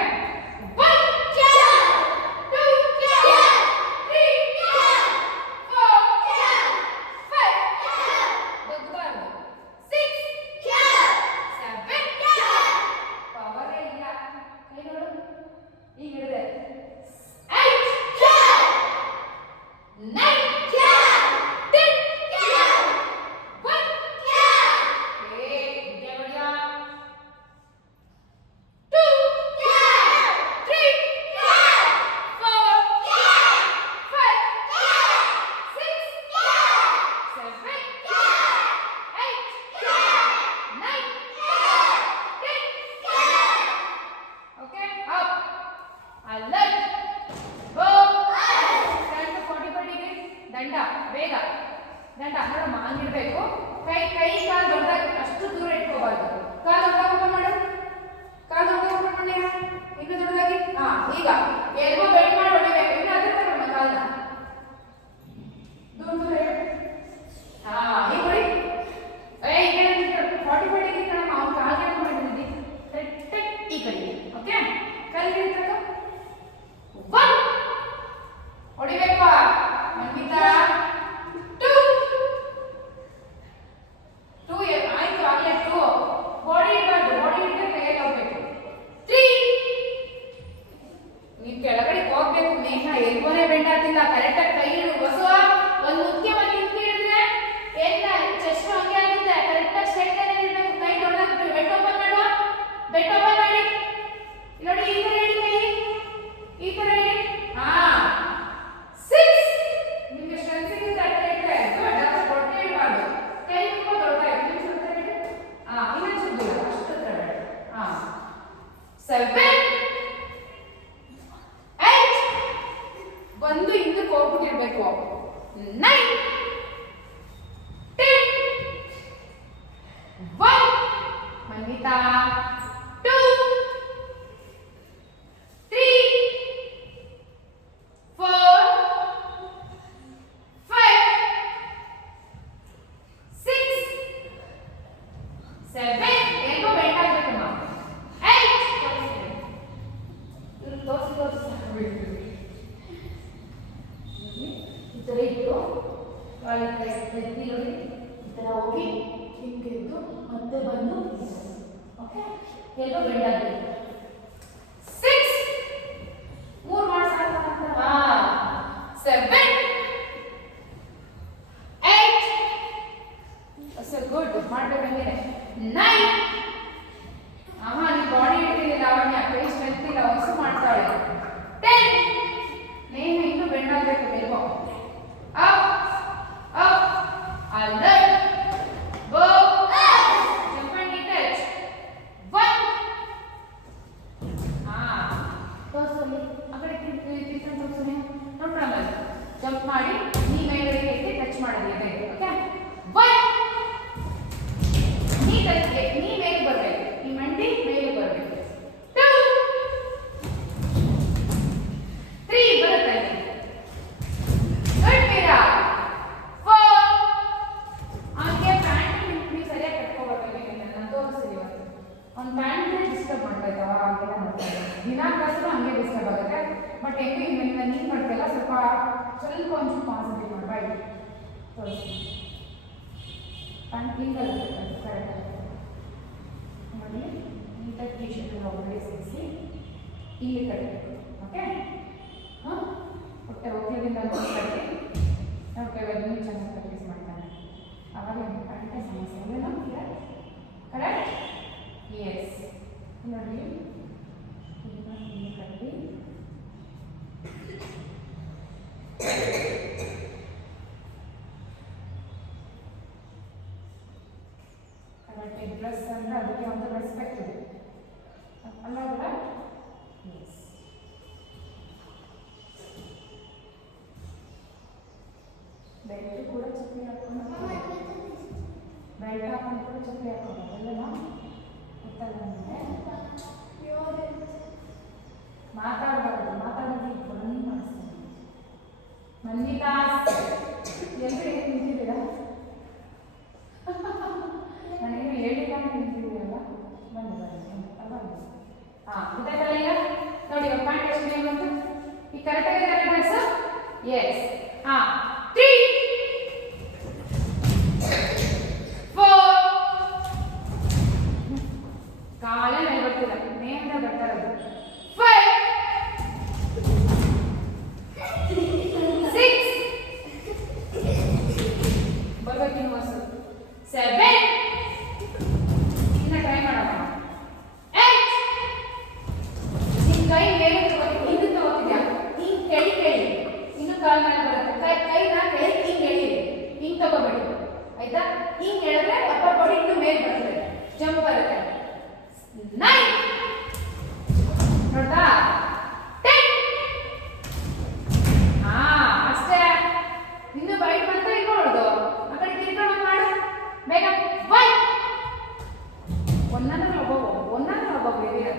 Manvitha 2 3 4 5 6 7 ಏನೋ ಬೆಂಡ್ ಆಗಬೇಕಮ್ಮ 8 ತೋರಿಸಿ ಈ ಥರ ಇಟ್ಟು ಎತ್ತಿ ನೋಡಿ ಈ ಥರ ಹೋಗಿ ಹಿಂಗೆ ಇದ್ದು ಮತ್ತೆ ಬಂದು ಓಕೆ ಎಲ್ಲೋ ಬೆಂಡ್ ಆಗಬೇಕು 6 ಮೂರು ಮಾಡಿ ಸಾಕು 7 8 ಸೊ ಗುಡ್ ಮಾಡಬೇಕಂದ್ರೆ 9 ನೀನು ಬಾಡಿ ಇಟ್ಟಿಲ್ಲ ಅವನಿಗೆ ಕೈ ಸ್ಟ್ರೆಂತ್ ಇಲ್ಲ ಹೊಸ ಮಾಡ್ತಾಳೆ 10 ನೇಹ ಇನ್ನೂ ಬೆಂಡ್ ಆಗಬೇಕು elbow up up and then go jump and touch 1 ತೋರಿಸಲಿ ಆ ಕಡೆ ತಿರ್ಕೊಂಡು ತೋರಿಸೋಣ ನೋಡೋಣ ಜಂಪ್ ಮಾಡಿ ನೀ ಮೇಲ್ಗಡೆ ಎತ್ತಿ ಟಚ್ ಮಾಡಿದ್ರೆ ಓಕೆ 1 ನೀ ಮೇಲೆ ಬರಬೇಕು ಈ ಮಂಡಿ ಮೇಲೆ ಬರಬೇಕು 2 3 ಬರುತ್ತೆ ಗುಡ್ ಮೀರಾ 4 ಆಗೆ ಪ್ಯಾಂಟ್ ನೀವು ಸರಿಯಾಗಿ ಕಟ್ಕೋಬೇಕು ನಾನು ತೋರಿಸ್ತೀನಿ ಒಂದು ಪ್ಯಾಂಟ್ ಡಿಸ್ಟರ್ಬ್ ಮಾಡ್ತಾ ಇದ್ದಾವ ಹಾಗೆಲ್ಲ ಮಾಡ್ತಾ ಇದ್ದಾರೆ ದಿನ ಕ್ಲಾಸು ಹಂಗೆ ಡಿಸ್ಟರ್ಬ್ ಆಗುತ್ತೆ ಬಟ್ ಹೆಂಗೆ ಇನ್ನು ನೀನು ಮಾಡ್ತಿಲ್ಲ ಸ್ವಲ್ಪ ಒಂಚೂರು ಕಾನ್ಸಂಟ್ರೇಟ್ ಮಾಡಬೇಡಿ ತೋರಿಸಿ ಪ್ಯಾಂಟ್ ಹಿಂಗಲ್ಲ ಕರೆಕ್ಟ್ ನೋಡಿ ನೀಟಾಗಿ ಟಿ ಶರ್ಟ್ ಒಳಗಡೆ ಸೇರಿಸಿ ಇಲ್ಲಿ ಕಟ್ಟಬೇಕು ಓಕೆ ಹೊಟ್ಟೆ ಹೋಗ್ಲಿದಿಂದ ಕಟ್ಟಿ ಹೊಟ್ಟೆ ಬೆನ್ನು ಚೆನ್ನಾಗಿ ಪ್ರಾಕ್ಟೀಸ್ ಮಾಡ್ತಾನೆ ಆವಾಗ ಪ್ಯಾಂಟೇ ಸಮಸ್ಯೆ ಅಲ್ಲೇನೋ ಕರೆಕ್ಟ್ ಎಸ್ ನೋಡಿ ಇಲ್ಲಿ ಕಟ್ಟಿ ಕರೆಕ್ಟ್ ಡ್ರೆಸ್ ಅಂದರೆ ಅದಕ್ಕೆ ಒಂದು ರೆಸ್ಪೆಕ್ಟ್ ಇದೆ ಅಲ್ಲ ಎಸ್ ಬೆಲ್ಟ್ ಕೂಡ ಚಪ್ಪಲಿ ಹಾಕೊಂಡು ಬೆಲ್ಟ್ ಹಾಕೊಂಡು ಕೂಡ ಚಪ್ಪಲಿ ಹಾಕೊಂಡು ಅಲ್ಲೇನೋ ಗೊತ್ತಲ್ಲ ನನಗೆ ಮಾತಾಡೋದು ಬಂದು ಮಾಡಿಸ್ತೀನಿ ಮನ್ವಿತಾ ಎಲ್ಲರೂ ಏನು ನಿಂತಿದ್ದೀರಾ ನನಗೇನು ಹೇಳಿಲ್ಲ ನಿಂತಿದ್ದೀರಲ್ಲ ಬನ್ನಿ ಗೊತ್ತಾಯ್ತಲ್ಲ ಈಗ ನೋಡಿ ಇವಾಗ ಪ್ಯಾಂಟ್ ಎಷ್ಟು ಬೇಕು ಅಂತ ಈಗ ಕರೆಕ್ಟಾಗಿದೆ ಡ್ರೆಸ್ ಎಸ್ 3 4 ಕಾಲೇ ಮೇಲೆ ಬರ್ತಿಲ್ಲ ನೇಮ್ದ ಬರ್ತಾ ಇರೋದು 5 6 ಬರ್ಬೇಕು ಇನ್ನು ಹೊಸ 7 ಇನ್ನ ಟ್ರೈ ಮಾಡೋಣ 8 ನಿನ್ ಕೈ ಮೇಲೆ ಹಿಂದೆ ತಗೋತಿದ್ಯಾ ಹಿಂಗ್ ಕೆಳಿ ಇನ್ನು ಕಾಲ್ ಮೇಲೆ ಬರುತ್ತೆ ಕೈನ ಕೆಳಗೆ ಹಿಂಗ್ ಎಳೀರಿ ಹಿಂಗ್ ತಗೋಬೇಡಿ ಆಯ್ತಾ ಹಿಂಗ್ ಎಳೆದ್ರೆ ಅಪ್ಪ ಬಾಡಿ ಇನ್ನು ಮೇಲೆ ಬರುತ್ತೆ ಜಂಪ್ ಬರುತ್ತೆ 9 ನೋಡ್ತಾ 10 ಅಷ್ಟೇ ಇನ್ನು ಬೈಟ್ ಬಂತ ಇಟ್ಕೊಳ್ಳೋದು ಆ ಕಡೆ ತಿರ್ಕೊಂಡು ಮಾಡು ಬೇಗ 1 ಒಂದನ್ನ ಒಬ್ಬ ಬೇರೆ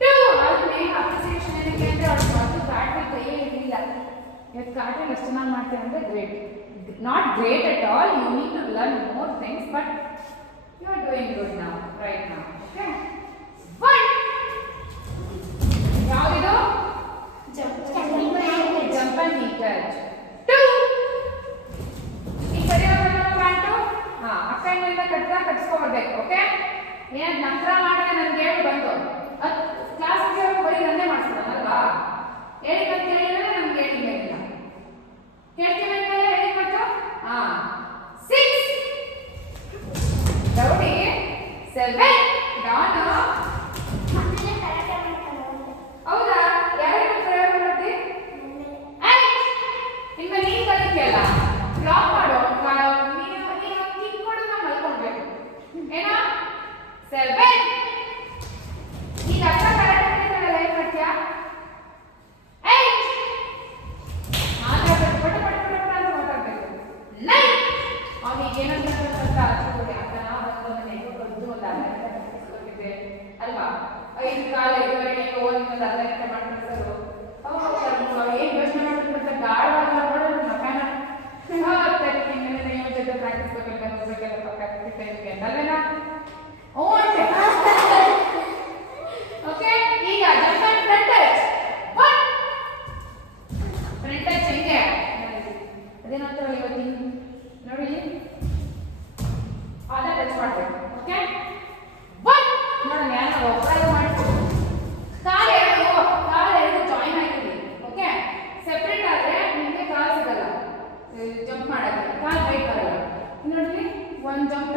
2 ಆದ್ಮೇಲೆ ಅಪ್ರಿಸಿಯೇಷನ್ ಏನಕ್ಕೆ ಅಂದರೆ ಅವ್ರು ಮಾತು ಕಾಟ್ಗೆ ಕೈಯೇ ಇರಲಿಲ್ಲ ಇವತ್ತು ಕಾಟಲ್ಲಿ ಎಷ್ಟು ಚೆನ್ನಾಗಿ ಮಾಡ್ತೇವೆ ಅಂದರೆ great not great at all you need to learn more things but you are doing good now right now okay 1 ಯಾವುದಿದು ಜಂಪ್ ಅಂಡ್ ನೀ ಟಚ್ 2 ಈ ಸರಿಯಾದ ಪ್ಯಾಂಟು ಅಕ್ಕ ಇನ್ನೊಂದ ಕಟ್ಸ್ಕೊಬರ್ಬೇಕು ಓಕೆ ಏನ್ ನಂತರ ಮಾಡಿದ್ರೆ ನನಗೆ ಹೇಳಿ ಬಂತು ಕ್ಲಾಸ್ಗೆ ಬರೀ ನನ್ನೇ ಮಾಡಿಸ್ತಾನಲ್ವಾ ಹೇಳಿ ಬಂದು ಹೇಳಿದ್ರೆ ನಮ್ಗೆ ಹೇಳಿ ಬೇಕಿಲ್ಲ ಕೇಳ್ತೀವಿ ಹೇಳಿ ಬಂತು 6 ರೌಡಿ 7 ಡಾನು ಹೌದಾ ಯಾರು ಪ್ರಯೋಗ ಮಾಡ್ತಿ 8 ಇನ್ನು ನೀನು ಕಲಿತಿಯಲ್ಲ ಬ್ಲಾಕ್ ಮಾಡು ನೀನು ತಿನ್ಕೊಂಡು ನಾವು ಮಲ್ಕೊಳ್ಬೇಕು ಏನೋ 7 ಈಗ ಅಕ್ಕ ಕರೆಕ್ಟ್ ಏನು ಮಾಡ್ತೀಯಾ 8 ಮಾತಾಡ್ಬೇಕು ಪಟ ಅಂತ ಮಾತಾಡ್ಬೇಕು 9 ಅವನಿಗೆ ಏನಂತ ಹಚ್ಚಿಕೊಡಿ ಅಕ್ಕ ಬಂದು ಹೆಂಗೋ ಬಂದು ಒಂದು ಸೆಕೆಂಡ್ ಅಲ್ವೇನಾ? ಓ ಅಂತೆ. ಓಕೆ, ಈಗ jump and front touch. One front touch ಹೆಂಗೆ ಅದೇನಂತಾರಲ್ಲ ಇವತ್ತಿನ ನೋಡಿ, ಅದೇ ಟಚ್ ಮಾಡ್ಬೇಕು. ಓಕೆ, ಒನ್ ನೋಡಿ ಯಾರು ಒಬ್ಬರಾಗ ಮಾಡ್ತೀವಿ. ಕಾಲು ಎರಡು ಜಾಯಿನ್ ಆಗಿದ್ದೀವಿ. ಓಕೆ, ಸೆಪ್ರೇಟ್ ಆದರೆ ನಿಮಗೆ ಕಾಲು ಸಿಗಲ್ಲ ಜಂಪ್ ಮಾಡೋಕ್ಕೆ, ಕಾಲು ರೈಟ್ ಬರಲ್ಲ. ನೋಡಿ, ಒಂದು ಜಂಪ್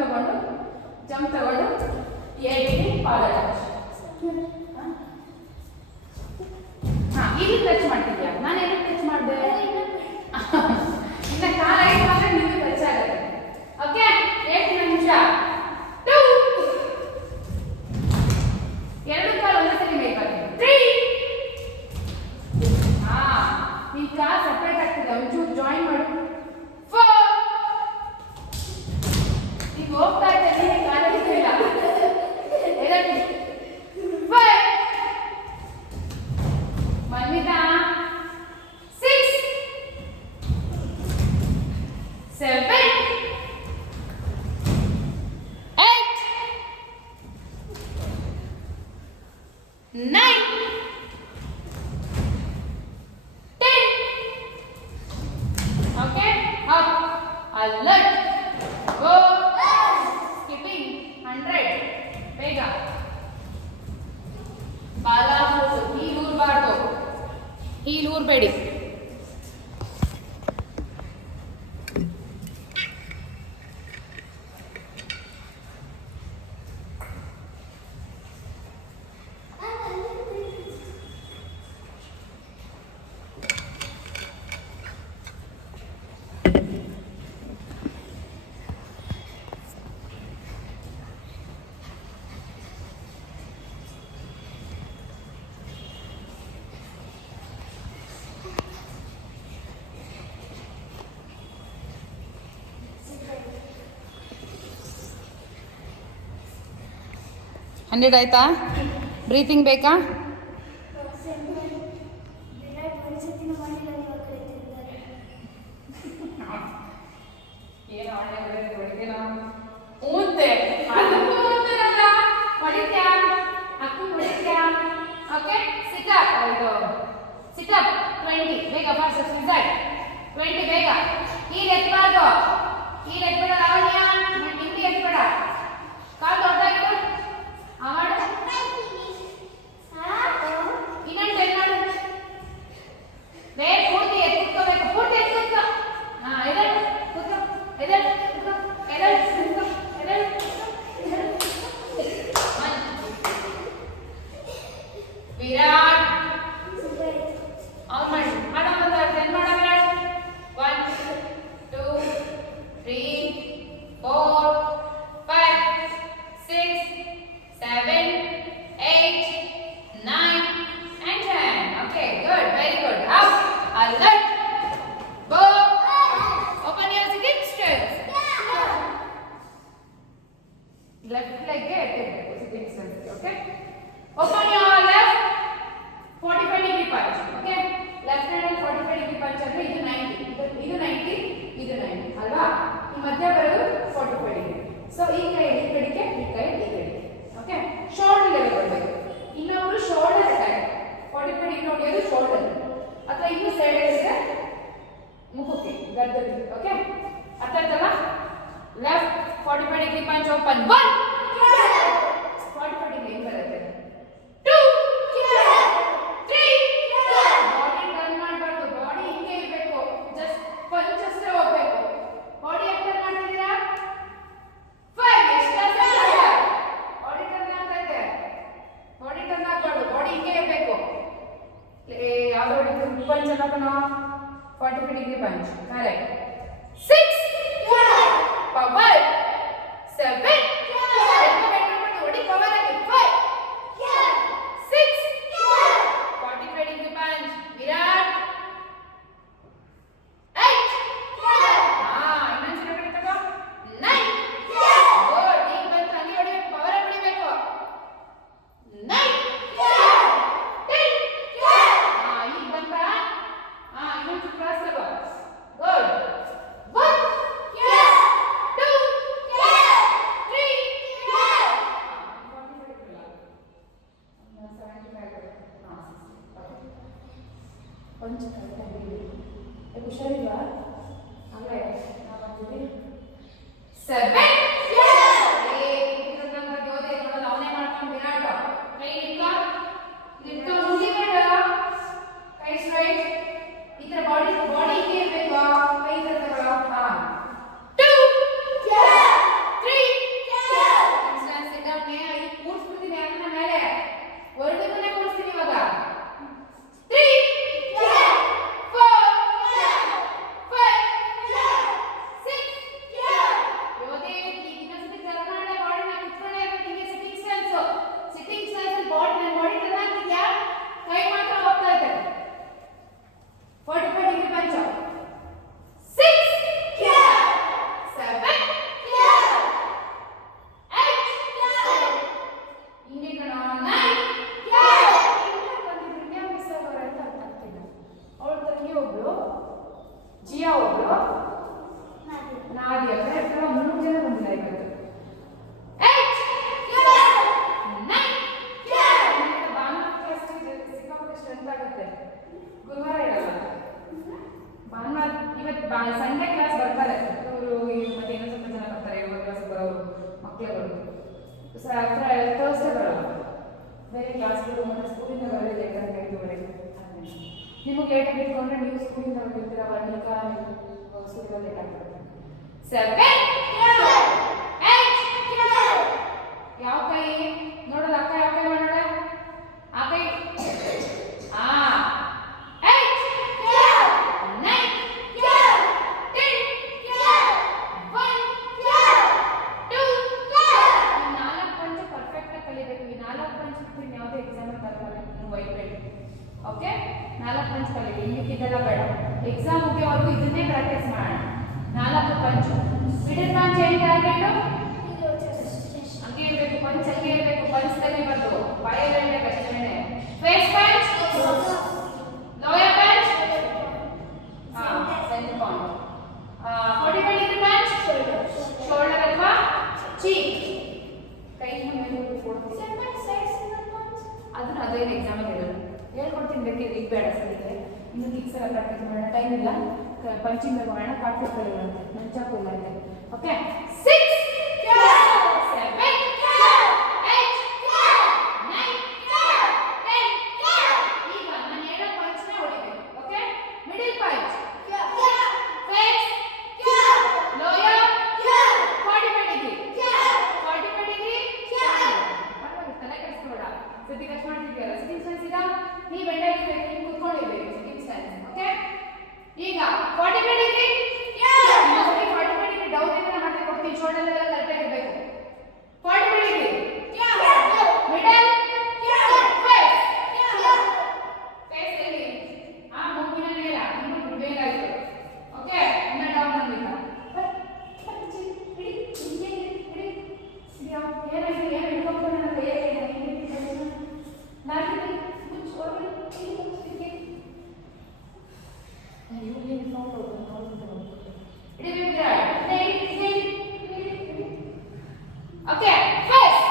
ತಗೊಂಡು ಏಟಿ ಪಾದ ಟಚ್. ಹಾಂ, ಇಲ್ಲಿ ಟಚ್ ಮಾಡ್ತಿದ್ಯಾ? ನಾನು ಎಲ್ಲಿ ಟಚ್ ಮಾಡಿದೆ? ಇನ್ನು ಕಾಲು ರೈಟ್ ಮಾಡಿದ್ರೆ ನಿಮಗೆ ಟಚ್ ಆಗುತ್ತೆ. ಓಕೆ, 8 ನಿಮಿಷ. 2 ಎರಡು ಕಾಲು ಒಂದೇ ಸರಿ ಮೇಲ್ ಬರ್ತೀನಿ. 3 ಈ ಕಾಲು ಸೆಪರೇಟ್ ಆಗ್ತಿದೆ, ಒಂಚೂರು ಜಾಯಿನ್ ಮಾಡು. 4 ಈಗ ಹೋಗ್ತಾ ಇದ್ದೇನೆ, ಕಾಲು ಹಿಡಿದಿಲ್ಲ. 5 Manvita. 6 7 8 9 10. Okay, up, alert, go, skipping 100. ಬೇಗ ಬಾಲ ಹೀಲೂರ್ಬಾರ್ದು, ಹೀಲೂರ್ಬೇಡಿ. ಹಂಡ್ರೆಡ್ ಆಯ್ತಾ? ಬ್ರೀತಿಂಗ್ ಬೇಕಾ? ಸಿಟಪ್ 20 ಬೇಗ, ಫಾಸ್ಟ್ 20 ಬೇಗ. ಈ ಎತ್ತಬಾರ್ದು, ಲಾವಣ್ಯ, ನಿಂಗೆ ಎತ್ತಬೇಡ. ಕಾಲು ದೊಡ್ಡಾಗಿತ್ತು ಮಾಡು. ಇನ್ನೊಂದು 10 ಮಾಡು. ಬೇಗ ಪೂರ್ತಿ ಎತ್ಕೋಬೇಕು, ಪೂರ್ತಿ ಎತ್ಕೋ. ಹಾಂ, ಎದಳು ಕೂತ್ಕೋ, ವಿರಾಟ್ ಅವ್ನು ಮಾಡಿ ಮಾಡೋ 10 ಮಾಡೋ Virat. 1 2 3 4 5 6 7 8 9 and 10. Okay, good, very good. Up, alert, go, open your sitting stance. Left leg sitting stance. Okay, open your left 45 degree punch. Okay, left hand and 45 degree punch ಅಂದ್ರೆ ಇದು 90, ಇದು 90, ಇದು 90 ಅಲ್ವಾ? ಈ ಮಧ್ಯ ಬರೋದು 45 ಡಿಗ್ರಿ. ಸೊ ಈ ಕೈ ಈ ಕಡೆಗೆ, ಈ ಕೈ ಈ ಕಡೆಗೆ. ಓಕೆ, ಶೋಲ್ಡರ್ ಲೆವೆಲ್ ಬರಬೇಕು. ಇನ್ನೊಬ್ರು ಶೋಲ್ಡರ್ ಅಟ್ಯಾಕ್ 45 ಡಿಗ್ರಿ ಹೊಡೆಯೋದು ಶೋಲ್ಡರ್, ಅಥವಾ ಇನ್ನು ಸೈಡ್ ಇದ್ರೆ ಮುಖಕ್ಕೆ ಗದ್ದಕ್ಕೆ. ಓಕೆ, ಅರ್ಥ ಆಯ್ತಲ್ಲ? Left 45 degree punch open. 1 45 degree ಹೆಂಗ್ ಬರುತ್ತೆ? 2 3 ಬಾಡಿ ಟರ್ನ್ ಮಾಡಬಾರ್ದು, ಬಾಡಿ ಹಿಂಗೆ ಇರಬೇಕು, ಜಸ್ಟ್ ಪಂಚ್ ಅಷ್ಟೇ ಹೋಗ್ಬೇಕು. ಬಾಡಿ ಎಷ್ಟು ಟರ್ನ್ ಮಾಡ್ತಿದ್ದೀರಾ? 5 ಎಷ್ಟು ಬಾಡಿ ಟರ್ನ್ ಆಗ್ತಾ ಇದೆ. ಬಾಡಿ ಟರ್ನ್ ಆಗಬಾರ್ದು, ಬಾಡಿ ಹಿಂಗೆ ಇರಬೇಕು. ಯಾವ್ದು ಹೊಡಿತೀವಿ ಪಂಚ್ ಅನ್ನೋಕನೋ 45 ಡಿಗ್ರಿ ಪಂಚ್. ಕರೆಕ್ಟ್. 6 5 7 ಮಕ್ಕಳುಗಳು ಥರ್ಸ್ಡೇ ಬರಲ್ಲ, ಬೇರೆ ಕ್ಲಾಸ್ಗಳು ಮತ್ತು ಸ್ಕೂಲಿಂದ ಬರೋದಿಲ್ಲ 8:30 ನಿಮಗೆ ಲೇಟಾಗಿ ಇಟ್ಕೊಂಡ್ರೆ ನೀವು ಸ್ಕೂಲಿಂದ ಬಂದಿರ್ತೀರ, ಬರ್ಲಿಕ್ಕೆ ನೀವು ಸ್ಕೂಲಿಗೆ ಲೇಟ್ ಆಗ್ಬಿಡುತ್ತೆ. 7 ಯಾವ ಕೈ ನೋಡೋದು ಅಕ್ಕ, ಯಾವ ಕೈ ಮಾಡೋಣ ಆ ಕೈ. ಓಕೆ, 4 ಪಂಚ್ ಕಲಿಗೆ, ಇದೆಲ್ಲ ಬೇಡ. ಎಕ್ಸಾಮ್ ಮುಗಿಯೋವರೆಗೂ ಇದನ್ನೇ ಪ್ರಾಕ್ಟೀಸ್ ಮಾಡೋಣ. 4 ಪಂಚು. ಮಿಡಲ್ ಪಂಚ್ ಏನು ಟಾರ್ಗೆಟ್? ಹಂಗೆ ಇರಬೇಕು, ಪಂಚ್ ಹಂಗೆ ಇರಬೇಕು, ಪಂಚ್ ತೆಗಿಬಾರ್ದು, ಬಾಯಲ್ಲಿ ಇರಬೇಕು ಅಷ್ಟೇ. Face punch, lower punch, centre point. 45 degree punch, shoulder ಅಥವಾ ಚೀಕ್, ಕೈ ಮುಂದೆ ಕೊಡ್ತೀವಿ. ಅದನ್ನ ಅದೇನು ಎಕ್ಸಾಮಲ್ಲಿ ಇರೋದು ಹೇಳ್ಕೊಡ್ತೀನಿ, ಬೇಕಿದ್ರೆ ಈಗ ಬೇಡ ಸರಿಗೆ. ಇನ್ನು ಕಿಕ್ಸ್ ಎಲ್ಲ ಪ್ರಾಕ್ಟೀಸ್ ಮಾಡೋಣ, ಟೈಮ್ ಇಲ್ಲ. ಪಂಚಿಂಗ್ ಮಾಡೋಣ, ಕಾಟ್ಬಿಟ್ಟು ಕಲಿಯೋಣಂತೆ, ನಂಚಾಕು ಇಲ್ಲ ಇದೆ. ಓಕೆ, 6 7 8 9 10. ಈಗ ನಾನು ಹೇಳೋ ಪಂಚ್ನ ಹೊಡಿಬೇಕು. Okay, middle punch, face, lower, 45 degree, 45 degree. ತಲೆ ಕೆಡಿಸ್ಕೊಬೇಡ, ಸತಿ ಕಷ್ಟ ಮಾಡ್ತಿದ್ದೀರಾ. ಸಿಟಿಂಗ್ ಸ್ಟ್ಯಾನ್ಸ್ ಈಗ ನೀವು ಬೆಂಡಾಗಿರ್ಬೇಕು, ನೀವು ಕುತ್ಕೊಂಡಿರ್ಬೇಕು, ಸಿಟಿಂಗ್ ಸ್ಟ್ಯಾನ್ಸ್. ಓಕೆ, ಈಗ 45 ಡಿಗ್ರಿ, 45 ಡಿಗ್ರಿ ಡೌನ್ ಇಂದ ಮಾಡ್ತಾ ಕೊಡ್ತೀನಿ. ಶೋಲ್ಡರ್ ಎಲ್ಲ ಕರೆಕ್ಟ್ ಆಗಿರಬೇಕು. 45 ಡಿಗ್ರಿ ಮಿಡಲ್, ಫೇಸ್, ಫೇಸ್ ಎಲ್ಲಿ ಮುಂದಿನ ನೇರ, ಇನ್ನೂ ಬೇಗ ಆಯ್ತು. ಓಕೆ, ಇನ್ನ ಡೌನ್ ಅಂದಿಲ್ಲ. ಏನಾಯ್ತು, ಏನು ಹಿಡ್ಕೊಂಡು ನನ್ನ ಕೈಯಾಗ Okay, first,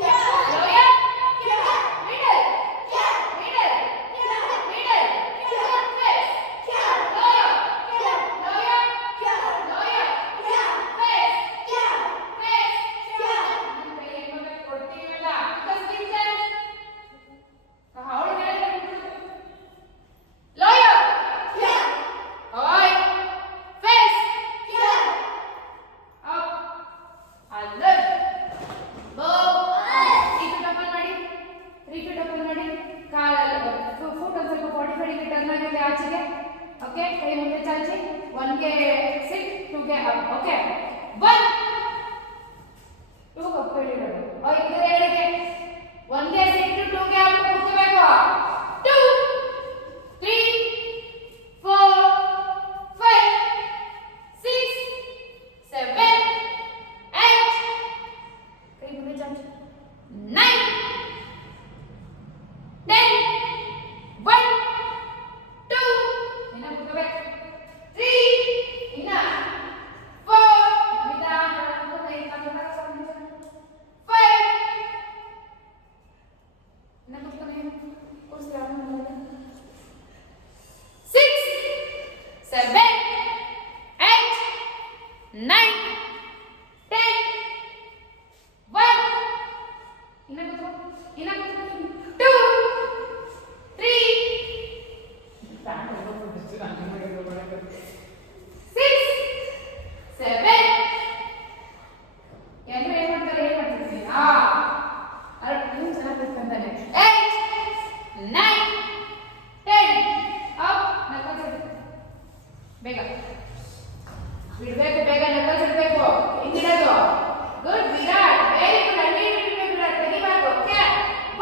lower, middle, middle, first, lower, first, ಕೊಡ್ತೀವಲ್ಲ ಆಚೆಗೆ. ಓಕೆ, ಕೈ ಮುಂದೆ ಚಾಚಿ. 1 ಗೆ ಸಿಟ್, 2 ಗೆ ಅಪ್. ಓಕೆ, 1 2 ಅಪ್ ಹೇಳಿರೋದು. ಇದು ಎರಡಿಗೆ 1 ಗೆ ಸಿಟ್, 2 ಗೆ ಅಪ್ ಕೂತ್ಕೋಬೇಕು. 2 3 4 5 6 7 8 ಕೈ ಮುಂದೆ ಚಾಚಿ. 9 10 1 2 ಇನ್ನ ಕೂತ್ಕೋಬೇಕು. 3 ಇನ್ನ 4 ನಿಧಾನ ಕೈ ಕಾಲು 5 ಇನ್ನ ಕೂತ್ಕೋಬೇಕು. ಕೂರ್ಸಿ ಆಮೇಲೆ 6 7 8 9 10 1 ಇನ್ನ ಕೂತ್ಕೋ. 2 3 6 7 ಏನು ಏನು ಮಾಡ್ತಾರೆ, ಏನು ಮಾಡ್ತಿರ್ತೀನಿ. ನೀವು ಚೆನ್ನಾಗಿ ತಿಳ್ಕೊಂತಾನೆ. 8 9 10 ಅಪ್. ನಕ್ಕಲ್ಸಿಡು ಬೇಗ ಬಿಡ್ಬೇಕು, ಬೇಗ ನಕ್ಕಲ್ಸಿಡ್ಬೇಕು. ಹಿಂಗಿಡೋದು. Good Virat, very good. ಅಲ್ಲಿ ಬಿಡ್ಬೇಕು ವಿರಾಟ್, ತೆಗಿಬಾರ್ದು. ಓಕೆ,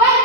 1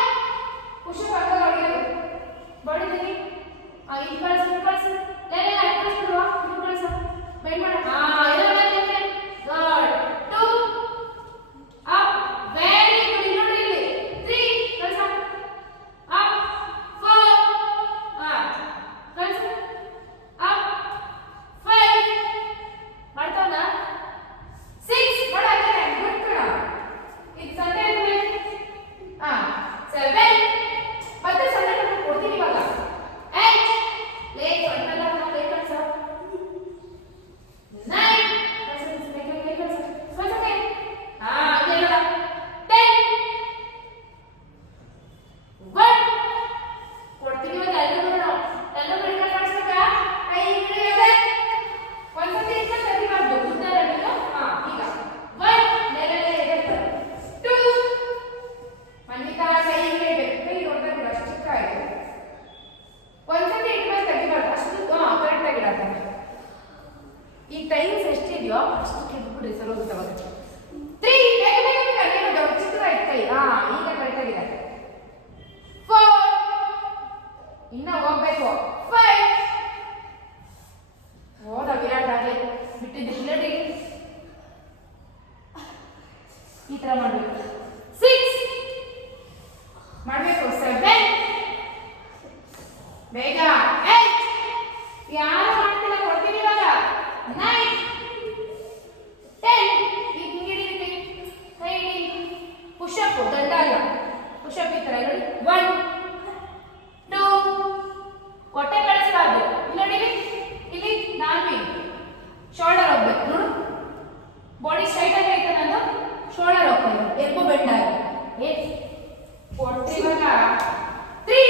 ಮಾಡಬೇಕು. 6 ಮಾಡಬೇಕು. 7 ಬೇಗ. 8 ಯಾರು ಮಾಡ್ತಿಲ್ಲ ಕೊಡ್ತೀನಿ ಇವಾಗ. 9 10 ಈಗ ಹಿಂಗಿಡಿ ಕೈ ಹಿಡಿ. ಪುಷಪ್ ದಂಡ ಅಲ್ಲ, ಪುಷಪ್ ಈ ತರ ನೋಡಿ. 1 2 ಹೊಟ್ಟೆ ಕಳಿಸಬಾರ್ದು. ನೋಡಿ ಇಲ್ಲಿ ನಾಲ್ಕು ಶೋಲ್ಡರ್ ಹೋಗ್ಬೇಕು ನೋಡು. ಬಾಡಿ ಸ್ಟ್ರೈಟ್ ಆಗಿ ಐತೆ, ನಾನು ಶೋಲ್ಡರ್ ಹೋಗ್ಬೇಕು, ಎಲ್ಬೋ ಬೆಂಡ್ ಆಗಿ. ಹೊಟ್ಟೆ ಇವಾಗ 3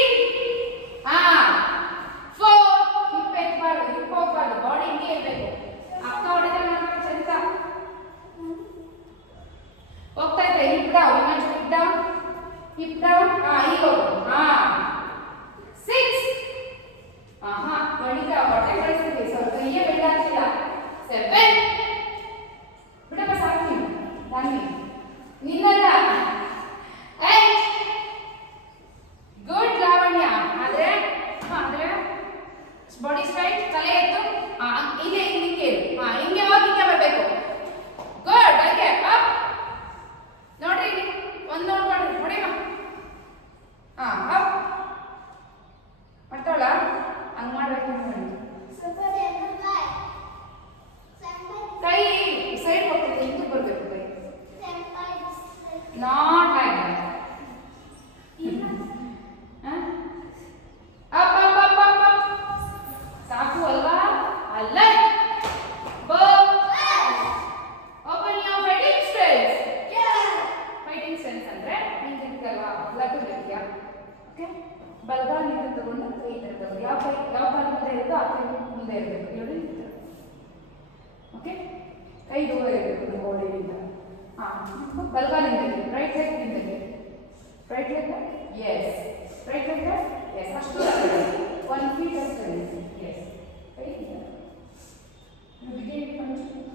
4 ಹಿಪ್ ಎತ್ತಬಾರ್ದು, ಹಿಪ್ ಹೋಗ್ಬಾರ್ದು, ಬಾಡಿ ಹಿಂಗೆ ಇರಬೇಕು. ಅಕ್ಕ ಹೊಡೆದ್ರೆ ಮಾಡ್ಬೇಕು ಸರಿತಾ. ಹೋಗ್ತಾ ಇದ್ರೆ ಹಿಪ್ ಡೌನ್, ಇನ್ನೊಂದು ಹಿಪ್ ಡೌನ್, ಹಿಪ್ ಡೌನ್. ಈಗ ಹೋಗು. 6 ಗಣಿತ ಹೊಟ್ಟೆ ಕಳಿಸ್ತೀವಿ, ಸ್ವಲ್ಪ ಕೈಯೇ ಬೆಂಡ್ ಆಗ್ತಿಲ್ಲ. 7 ಬಿಡಪ್ಪ ಸಾಕು ನೀನು, ನಿನ್ನಲ್ಲ. 8 ಗುಡ್ ಲಾವಣ್ಯ. ಆದ್ರೆ ಬಾಡಿ ಸ್ಟ್ರೈಟ್, ತಲೆ ಎತ್ತು. ಇಲ್ಲೇ ಹಿಂಗೆ ಹಿಂಗೆ ಹೋಗಿ ಹಿಂಗೆ ಬರಬೇಕು. ಗುಡ್. ಹಾಗೆ ಅಪ್ ನೋಡ್ರಿ, ಇಲ್ಲಿ ಒಂದು ನೋಡ್ಕೊಂಡ್ರಿ ಹೊಡಿಮ. ಅಪ್ ಮಾಡ್ತಾವಳ ಹಂಗೆ ಮಾಡ್ಬೇಕು. ಕೈ ಸೈಡ್ ಹೋಗ್ತೈತೆ, ಹಿಂದೆ ಬರಬೇಕು ಕೈ. Not like that. Up up up up up. ಸಾಕು ಅಲ್ವಾ? ಅಲ್ಲ. Open your fighting stance. Fighting stance ಅಂದ್ರೆ ಹಿಂಗಿರ್ತಲ್ಲ, ಲಘು ರೀತಿಯ. ಓಕೆ, ಬಲಗಾಲ ನೀರು ತಗೊಂಡು ಕೈ ಈ ಥರ ತಗೊಂಡು, ಯಾವ ಕಾಲ ಮುಂದೆ ಇರುತ್ತೋ ಆ ಕೈ ಮುಂದೆ ಇರಬೇಕು. ನೋಡಿ, ಓಕೆ, ಕೈ ದೂರ ಇರಬೇಕು ಬಾಡಿಯಿಂದ. ಬಲಗಾಲ ನಿಂತಿದೆ, ರೈಟ್ ಸೈಡ್ ನಿಂತಿದೆ. Right leg, yes. Right leg, yes. ಅಷ್ಟು 1 ಫೀಟ್ ಅಷ್ಟು. ಎಸ್. ಕೈ ಬಿಗಿ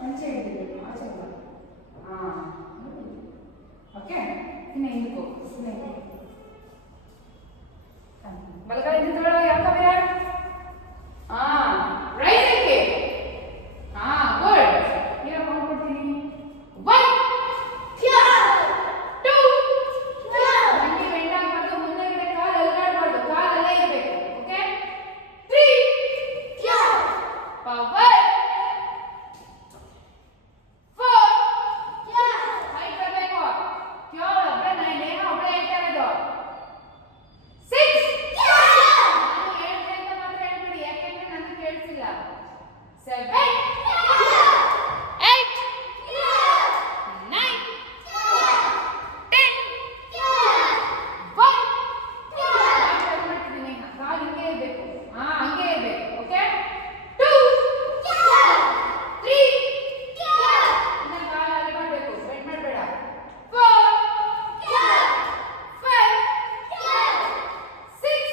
ಪಂಚೆ ಹಿಡಿದಿದೆ ಆಚೆ. ಓಕೆ, ಇನ್ನು ಹಿಂದಕ್ಕೆ ಹೋಗು. ಬಲಗಾಲ ನಿಂತ್ಕೊಳ್ಳೋ. ಯಾಕೆ ವಿರಾಟ್? ರೈಟ್ ಸೈಡ್ಗೆ. ಗುಡ್. ಈಗ ಮಾಡ್ಕೊಡ್ತೀನಿ. 1 2 ಮಂಡಿ ಬೆಂಡ್ ಆಗಬಾರ್ದು, ಮುಂದೆಗಡೆ ಕಾಲು ಅಲ್ಲಾಡಬಾರ್ದು, ಕಾಲು ಅಲ್ಲೇ ಇರಬೇಕು. Okay, 3 power. 4 ಹೈಟ್ ಬರಬೇಕು. ಕ್ಯೋರ್ ಒಬ್ಬರೇ ನಾನು ಒಬ್ಬರೇ ಹೇಳ್ತಾ ಇರೋದು. 6 ನಾನು ಹೇಳ್ತೆ ಅಂತ ಮಾತ್ರ ಹೇಳ್ಬಿಡಿ, ಯಾಕೆಂದ್ರೆ ನನಗೆ ಕೇಳಿಸಿಲ್ಲ. 7 8 9 10 1 ಮಾಡ್ತಿದ್ದೀನಿ. ಕಾಲು ಹಿಂಗೆ ಇರಬೇಕು. ಹಂಗೆ ಇರಬೇಕು. ಓಕೆ, 2 3 ಇನ್ನ ಕಾಲು ಅಲ್ಲಿ ಮಾಡಬೇಕು, ಬೆಂಡ್ ಮಾಡಬೇಡ. 4 5 6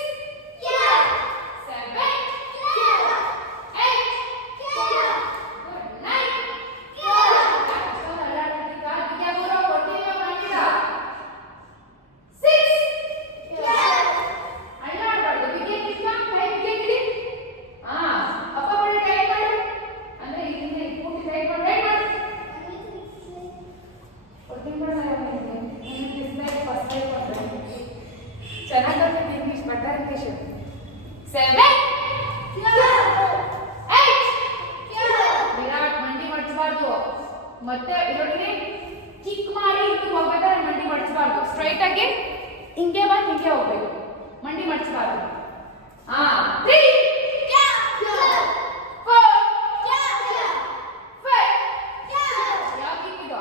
7 8 9 ಚೆನ್ನಾಗಿ ಇಂಗ್ಲಿಷ್ ಬಟ್ಟಾರಿಕೇಶ್ 7 8 ವಿರಾಟ್ ಮಂಡಿ ಮಡಚಬಾರ್ದು. ಮತ್ತೆ ನೋಡಿ, ಕಿಕ್ ಮಾಡಿ ಹಿಂಗೆ ಹೋಗ್ಬೇಕಾದ್ರೆ ಮಂಡಿ ಮಡಚಬಾರ್ದು. ಸ್ಟ್ರೈಟ್ ಆಗಿ ಹಿಂಗೆ ಬಂದು ಹಿಂಗೆ ಹೋಗ್ಬೇಕು, ಮಂಡಿ ಮಡಚಬಾರ್ದು. 3 4 5 ಯಾವ ಕಿಕ್ ಇದು?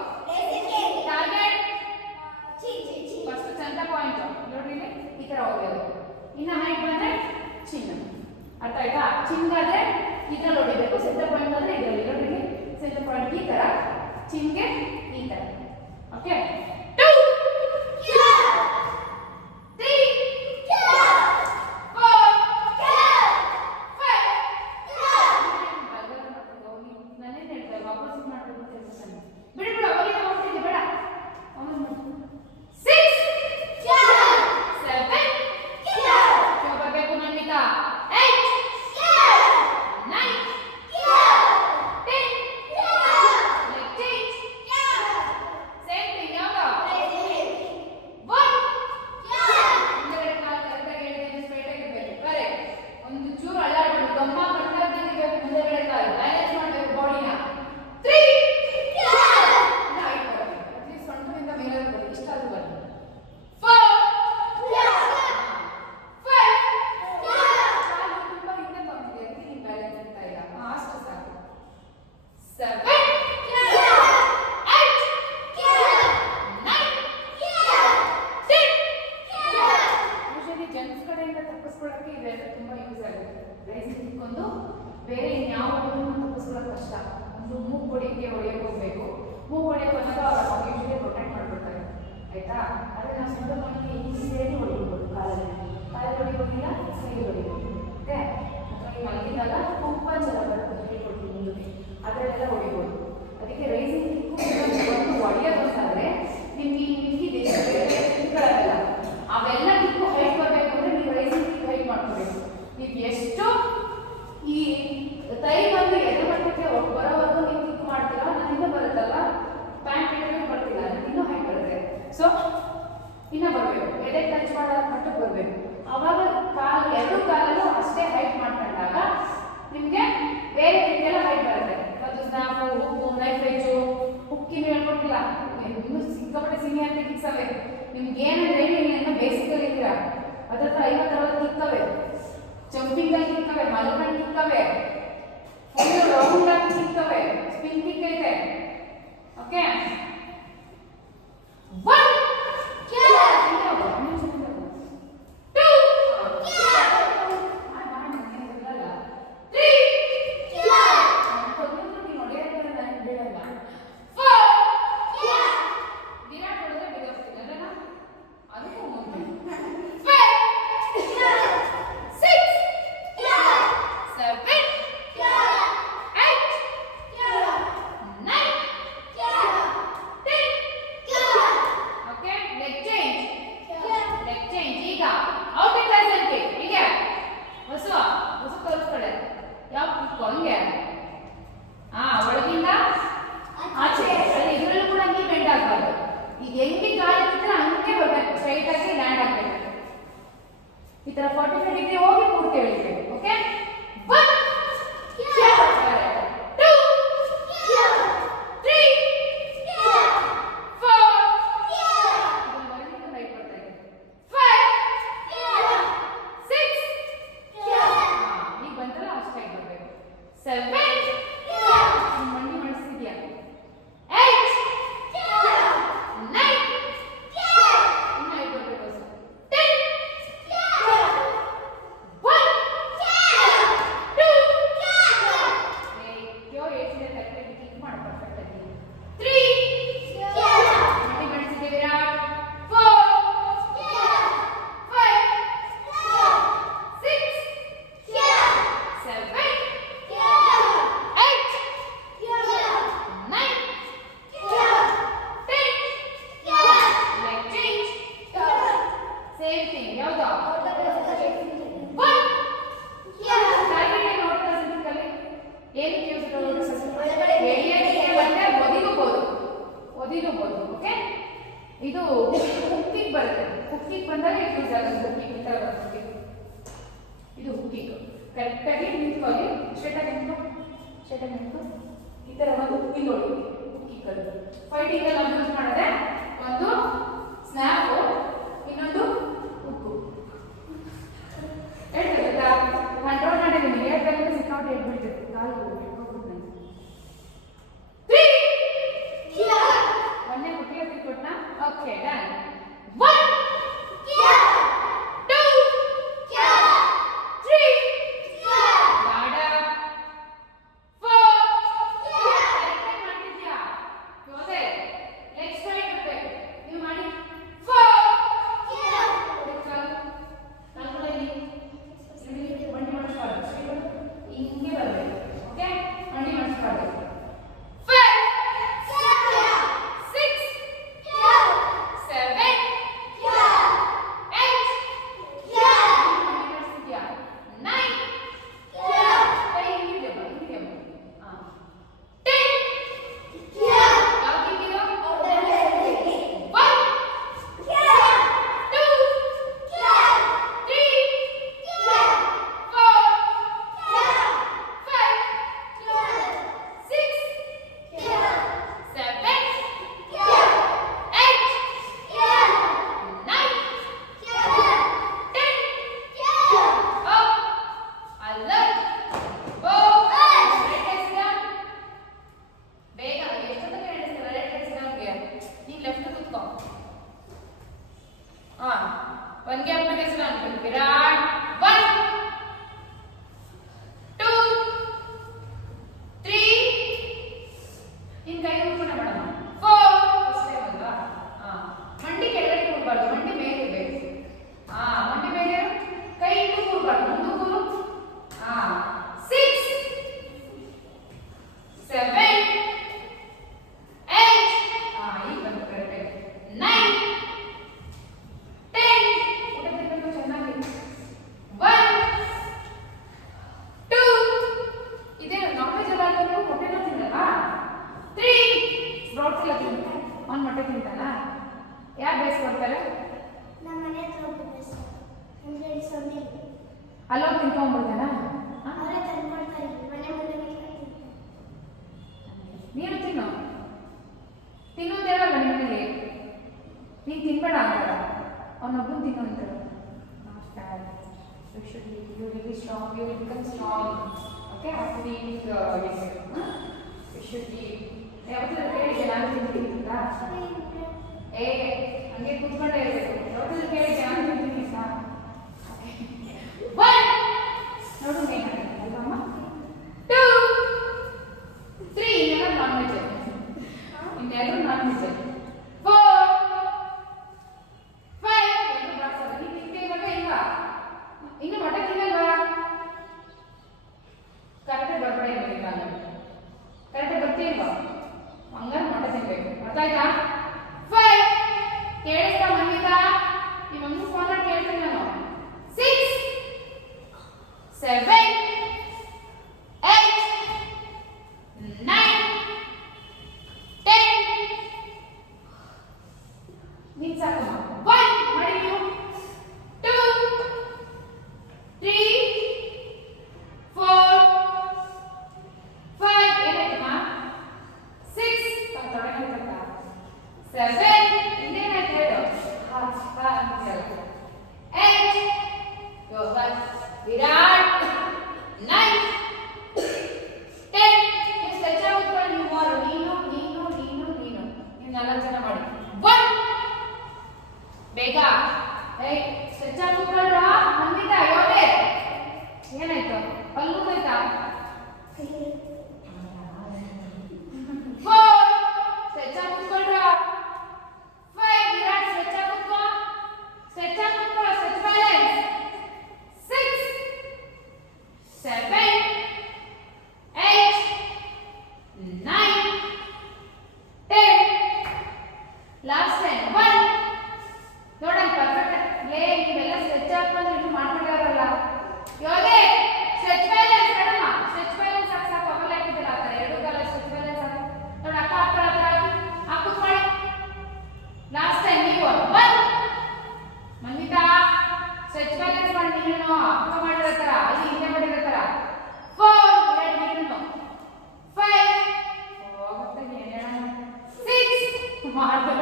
ಟಾರ್ಗೆಟ್ ಫಸ್ಟ್ ಸೆಂಟರ್ ಪಾಯಿಂಟ್ ನೋಡಿ, ಈ ತರ ಹೋಗ್ಬೇಕು. ಇನ್ನು ಹೈಟ್ ಬಂದ್ರೆ ಚಿನ್ನ. ಅರ್ಥ ಆಯ್ತಾ? ಚಿನ್ಗಾದ್ರೆ ಇದ್ರಲ್ಲಿ ಹೊಡಿಬೇಕು, ಸೆಂಟರ್ ಪಾಯಿಂಟ್ ಆದ್ರೆ ಇದರಲ್ಲಿ ನೋಡಿ. ಸೆಂಟರ್ ಪಾಯಿಂಟ್ ಈ ತರ, ಚಿನ್ಗೆ ಈ ತರ. ಓಕೆ, 2 3 4 5 ನಾನೇನು ಹೇಳ್ತಾ ವಾಪಸ್ ಮಾಡಬೇಕು ಕೆಲಸ ಬಿಡಿ ಬಿಡು. ಅವಾಗಿಂದ ಹೋಗ್ತೀನಿ ಬೇಡ. 6 7 ಬರಬೇಕು ನನ್ನಿಂದ. 8 9 10 ಸೇಮ್ ಥಿಂಗ್. ಯಾವಾಗ ತಿಕ್ಕೊಂಡು ಬೇರೆ ಇನ್ಯಾವ ತಪ್ಪಿಸ್ಕೊಳ್ಳೋದು ಕಷ್ಟ. ಒಂದು ಮೂಗು ಹೊಡಿಯೋಕ್ಕೆ ಹೋಗಬೇಕು. ಮೂಗು ಹೊಡಿಯೋಕೆ ಬಂದಾಗ ಅವ್ರು ಯೂಶಲಿ ಪ್ರೊಟೆಕ್ಟ್ ಮಾಡಿಬಿಡ್ತಾರೆ, ಆಯ್ತಾ? ಆದರೆ ನಾವು ಸಿಂಪಲ್ಲಾಗಿ ಸೇರಿ ಹೊಡಿಬೋದು. ಕಾಲಲ್ಲಿ ಹೊಡಿಬೋದಿಲ್ಲ, ಕೈಗೆ ಹೊಡಿಬೋದು. ಓಕೆ, ಅಥವಾ ಮಲಗಿದಾಗ ಪಂಚೆಲ್ಲ ಬರುತ್ತೆ, ಹೇಳ್ಕೊಡ್ತೀನಿ ಮುಂದಕ್ಕೆ, ಅದರಲ್ಲೆಲ್ಲ ಹೊಡಿಬೋದು. ಅದಕ್ಕೆ ರೈಸಿಂಗ್ ಕಿಕ್ಕು ಹೊಡೆಯೋದಾದ್ರೆ ನಿಮ್ಗೆ ಕಿಕ್ಗಳಲ್ಲ ಅವೆಲ್ಲ ಕಿಕ್ಕು ಹೈಟ್ ಬರಬೇಕು ಅಂದರೆ ನೀವು ರೈಸಿಂಗ್ ಕಿಕ್ ಹೈಟ್ ಮಾಡ್ಕೋಬೇಕು. ನೀವು ಎಷ್ಟು ಈ ಕೈ ಬಂದು ಎದೆ ಮಟ್ಟಕ್ಕೆ ಬರೋವರೆಗೂ ನೀವು ಕಿಕ್ ಮಾಡ್ತೀರಾ, ನನ್ನಿಂದ ಬರುತ್ತಲ್ಲ ಪ್ಯಾಂಟ್ ಇಟ್ಟರೆ ಬರ್ತಿಲ್ಲ, ಇನ್ನೂ ಹೈಟ್ ಬರುತ್ತೆ. ಸೊ ಇನ್ನೂ ಬರಬೇಕು, ಎದೆ ಟಚ್ ಮಾಡೋ ಮಟ್ಟಕ್ಕೆ ಬರಬೇಕು. ಆವಾಗ ಎರಡು ಕಾಲಲ್ಲೂ ಅಷ್ಟೇ ಹೈಟ್ ಮಾಡ್ಕೊಂಡಾಗ ನಿಮಗೆ ಬೇರೆ ಕಿಕ್ಕೆಲ್ಲ ಹೈಟ್ ಬರುತ್ತೆ. ಅದು ಸ್ನಾಪು, ಹುಕ್ಕು, ನೈಫ್ ಎಜ್ಜು, ಹುಕ್ಕಿನ ಹೇಳ್ಕೊಟ್ಟಿಲ್ಲ, ಇನ್ನೂ ಸಿಕ್ಕಾಪಟ್ಟೆ ಸೀನಿಯರ್ ಕಿಕ್ಸ್ ಅವೆ. ನಿಮ್ಗೆ ಏನಂದ್ರೆ ಇನ್ನೂ ಬೇಸಿಕಲ್ಲಿ ಇದ್ದೀರಾ, ಅದರ 50-60 ಕಿಕ್ಕವೆ, ಜಂಪಿಂಗ್ ಅಲ್ಲಿ ಕಿಕ್ಕವೆ, ಮಲ್ಕಂಡ್ ಕಿಕ್ಕವೆ, ಫುಲ್ ರೌಂಡ್ ಆಗಿ ಕಿಕ್ಕವೆ, ಸ್ಪಿನ್ ಕಿಕ್ ಐತೆ. ಓಕೆ, ಈ ತರ 45 ಡಿಗ್ರಿ ಹೋಗಿ ಪೂರ್ತಿ ಎಳಿಬೇಕು. ಓಕೆ, 1 2 3 4 ಇದನ್ನ ರೈಟ್ ಬರ್ತಾ ಇದೆ, 5 6 ಈಗ ಬಂತಲ್ಲ ಅಷ್ಟೇ ಬರಬೇಕು, 7 ಮಂಡಿ ಮಾಡಿಸ್ತಿದ್ಯಾ, 8 9 ಇನ್ನು 5 ಬರಬೇಕು, 10 ಓಕೆ, ಇದು ಹುಕ್ಕಿಗೆ ಬರುತ್ತೆ. ಹುಕ್ಕಿಗೆ ಬಂದಾಗ ಯೂಸ್ ಆಗುತ್ತೆ. ಹುಕ್ಕಿಗೆ ಈ ಥರ ಬರುತ್ತೆ, ಇದು ಹುಕ್ಕಿಗೆ ಕರೆಕ್ಟಾಗಿ ನಿಂತ್ಕೊಳ್ಳಿ, ಸ್ಟ್ರೇಟಾಗಿ ನಿಂತ್ಕೊ ಈ ಥರ ಒಂದು ಹುಕ್ಕಿ ನೋಡಿ. ಹುಕ್ಕಿಗಳು ಫೈಟಿಂಗಲ್ಲಿ ನಾವು ಯೂಸ್ ಮಾಡಿದ್ರೆ ಒಂದು ಸ್ನ್ಯಾಪು, ಇನ್ನೊಂದು ಹುಕ್ಕು. ಹೇಳ್ತಾ ಕಂಟ್ರೋಲ್ ಮಾಡಿದ್ದೀನಿ, ಹೇಳ್ಬೇಕು ಸಿಕ್ಕಾಪಟ್ಟೆ ಹೇಳ್ಬಿಡ್ತೀವಿ, ಕಾಲು ಹೋಗ್ಬಿಟ್ಟು ಒಂದೇ ಹುಟ್ಟಿಗೆ ತಿಳ್ಕೊಟ್ನ. Okay, done. 1 2 3 ಗಾಡ 4 ಕರೆಕ್ಟಾಗಿ ಮಾಡ್ತಿದ್ಯಾ? ಹೋದೆ ನೆಕ್ಸ್ಟ್ ರೈಟ್ ಬರಬೇಕು, ನೀವು ಮಾಡಿ 4 ಮಂಡಿ ಮಾಡಿಸ್ಬಾರ್ದು, ಹಿಂಗೆ ಬರಬೇಕು. ಓಕೆ, ಮಂಡಿ ಮಾಡಿಸ್ಬಾರ್ದು. 1 ಗ್ಯಾಪ್ ಬಿಟ್ಟಿಸ್ಕೊಂಡು ವಿರಾಟ್ 1 ಅಲ್ಲೋಗಿ ತಿನ್ಕೊಂಡ್ಬಿಡ್ತಾನ. ನೀನು ತಿನ್ನು ಅಂತ ಹೇಳಲ್ಲ ನಿಮ್ಮಲ್ಲಿ. ನೀನು ತಿನ್ಬೇಡ ಅಂತಾರ, ಅವನೊಬ್ಬನು ತಿನ್ನು ಅಂತಾರ. You should be really strong. You will become strong. Okay, after eating this, you should be. ಯಾವತ್ತೂ ಕೇಳಿದ್ದೆ ನಾನು ತಿಂತೀನಿ ಅಂತ. ಹಂಗೆ ಕೂತ್ಕೊಂಡೇ ಇರಬೇಕು. ಯಾವತ್ತೂ ಕೇಳಿದ್ದೆ ನಾನು ತಿಂತೀನಿ ಅಂತ. ನೋಡು ಅಲ್ವಮ್ಮ. 2 3 ಇನ್ನೆಲ್ಲ ನಾನ್ ವೆಜ್, ಇನ್ನೆಲ್ಲರೂ ನಾನ್ ವೆಜ್. 4 5 ಎರಡು ಬಾಕ್ಸಲ್ಲ. ನೀನು ತಿಂತೇವಾಗ ಇಲ್ಲ ಇನ್ನು ಮಟ ತಿನ್ನಲ್ವಾ? ಕರೆಕ್ಟಾಗಿ ಬರ್ಬೇಡ ಇರಬೇಕು. ನಾನು ಕರೆಕ್ಟಾಗಿ ಬರ್ತೀಲ್ವಾ? ಹಂಗಾರೆ ಮಟ ತಿನ್ಬೇಕು. ಅರ್ಥ ಆಯ್ತಾ? 5 ಕೇಳಿಸ್ತಾ ಮನ್ವಿತಾ? ನಿಮ್ಮ ಅಮ್ಮ ಫೋನ್ ಮಾಡಿ ಕೇಳ್ತೀನಿ ನಾನು. 6 7 8 9 10 ನೀನು ಸಾಕಮ್ಮ. 1 ಮಾಡಿ ನೀವು. 2 3 4 5 ಏನಾಯ್ತಮ್ಮ? 6 ತೊಡಗಿರ್ತಾ 7 ಇನ್ನೇನಾಯ್ತು ಹೇಳು? 8 ಯೋಗಲ್ ವಿರಾಟ್ 9 10 ಸ್ಟ್ರೆಚ್ ಆಗ್ಬಿಟ್ಟು ನೀವು ಮಾರು. ನೀನು ನಾಲ್ಕು ಜನ ಮಾಡಿ. 1 ಬೇಗ ಸ್ಟ್ರೆಚ್ ಆಗ್ಬಿಟ್ರ ಮನ್ವಿತಾ. ಯೋಗೆ ಏನಾಯ್ತು? ಪಲ್ಲು ಆಯ್ತಾ? 4 ಸ್ಟ್ರೆಚ್ ಆಗ್ಬಿಟ್ರ. 5 ವಿರಾಟ್ ಸ್ಟ್ರೆಚ್ ಆಗ್ಬಿಟ್ಕೋ. Stretch balance. 6 7 8 9 10 ಲಾಸ್ಟ್ 10 1 ನೋಡಿ ಪರ್ಫೆಕ್ಟ್. ನೀವೆಲ್ಲ ಸ್ಟ್ರೆಚ್ ಹಾಕೊಂಡ್ರೆ ಇನ್ನು ಮಾಡ್ಕೊಂಡಿರಲ್ಲ. ಯೋಗೆ stretch balance madam. Stretch balance ಸಾಕು. ಅವೆಲ್ಲ ಹಾಕಿದ್ದೀರ ಆ ಥರ ಎರಡು ಕಾಲ ಸ್ಟ್ರೆಚ್ ಬ್ಯಾಲೆನ್ಸ್ ಸಾಕು. ನೋಡಿ ಅಕ್ಕ ಹಾಕ್ತಾರೆ ಆ ಥರ ಹಾಕಿ ಮಾಡಿ. ಲಾಸ್ಟ್ ಟೈಮ್ ನೀವು 1 ಮನ್ವಿತಾ ಸ್ಟ್ರೆಚ್ ಬ್ಯಾಲೆನ್ಸ್ ಮಾಡಿ. ನೀನು ಅಕ್ಕ ಮಾಡಿರೋ ಥರ ಅಲ್ಲಿ ಹಿಂದೆ ಮಾಡಿರೋ ಥರ. 4 ನೀನು 5 ಹೋಗುತ್ತೆ ಹೇಳ. 6 ಮಾಡ್ಬೇಡ.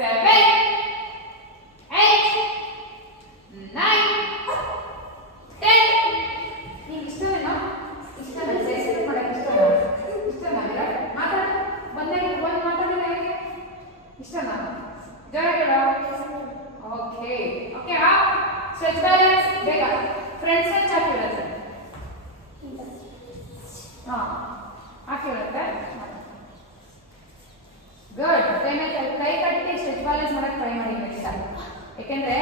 7 8 9 10 ನಿಂಗೆ ಇಷ್ಟವೇನೋ? ಇಷ್ಟನಾ? ಎಕ್ಸರ್ಸೈಸ್ ಮಾಡಕ್ಕೆ ಇಷ್ಟನಾ ವಿರಾಟ್? ಮಾತಾಡು. ಬಂದಾಗ ಬಂದು ಮಾತಾಡಿಲ್ಲ ಹೇಗೆ? ಇಷ್ಟನಾ? ಜೋರ ಹೇಳು. ಓಕೆ ಸ್ಟ್ರೆಚ್ ಬ್ಯಾಲೆನ್ಸ್ ಬೇಗ. ಫ್ರಂಟ್ ಸ್ಟ್ರೆಚ್ ಹಾಕಿರುತ್ತೆ. ಹಾಕಿರುತ್ತೆ. ಗುಡ್. ಕೈ ಕಟ್ಟಿ ಸ್ಟ್ರೆಚ್ ಬ್ಯಾಲೆನ್ಸ್ ಮಾಡಕ್ಕೆ ಟ್ರೈ ಮಾಡಿ ನೆಕ್ಸ್ಟ್. ಯಾಕೆಂದ್ರೆ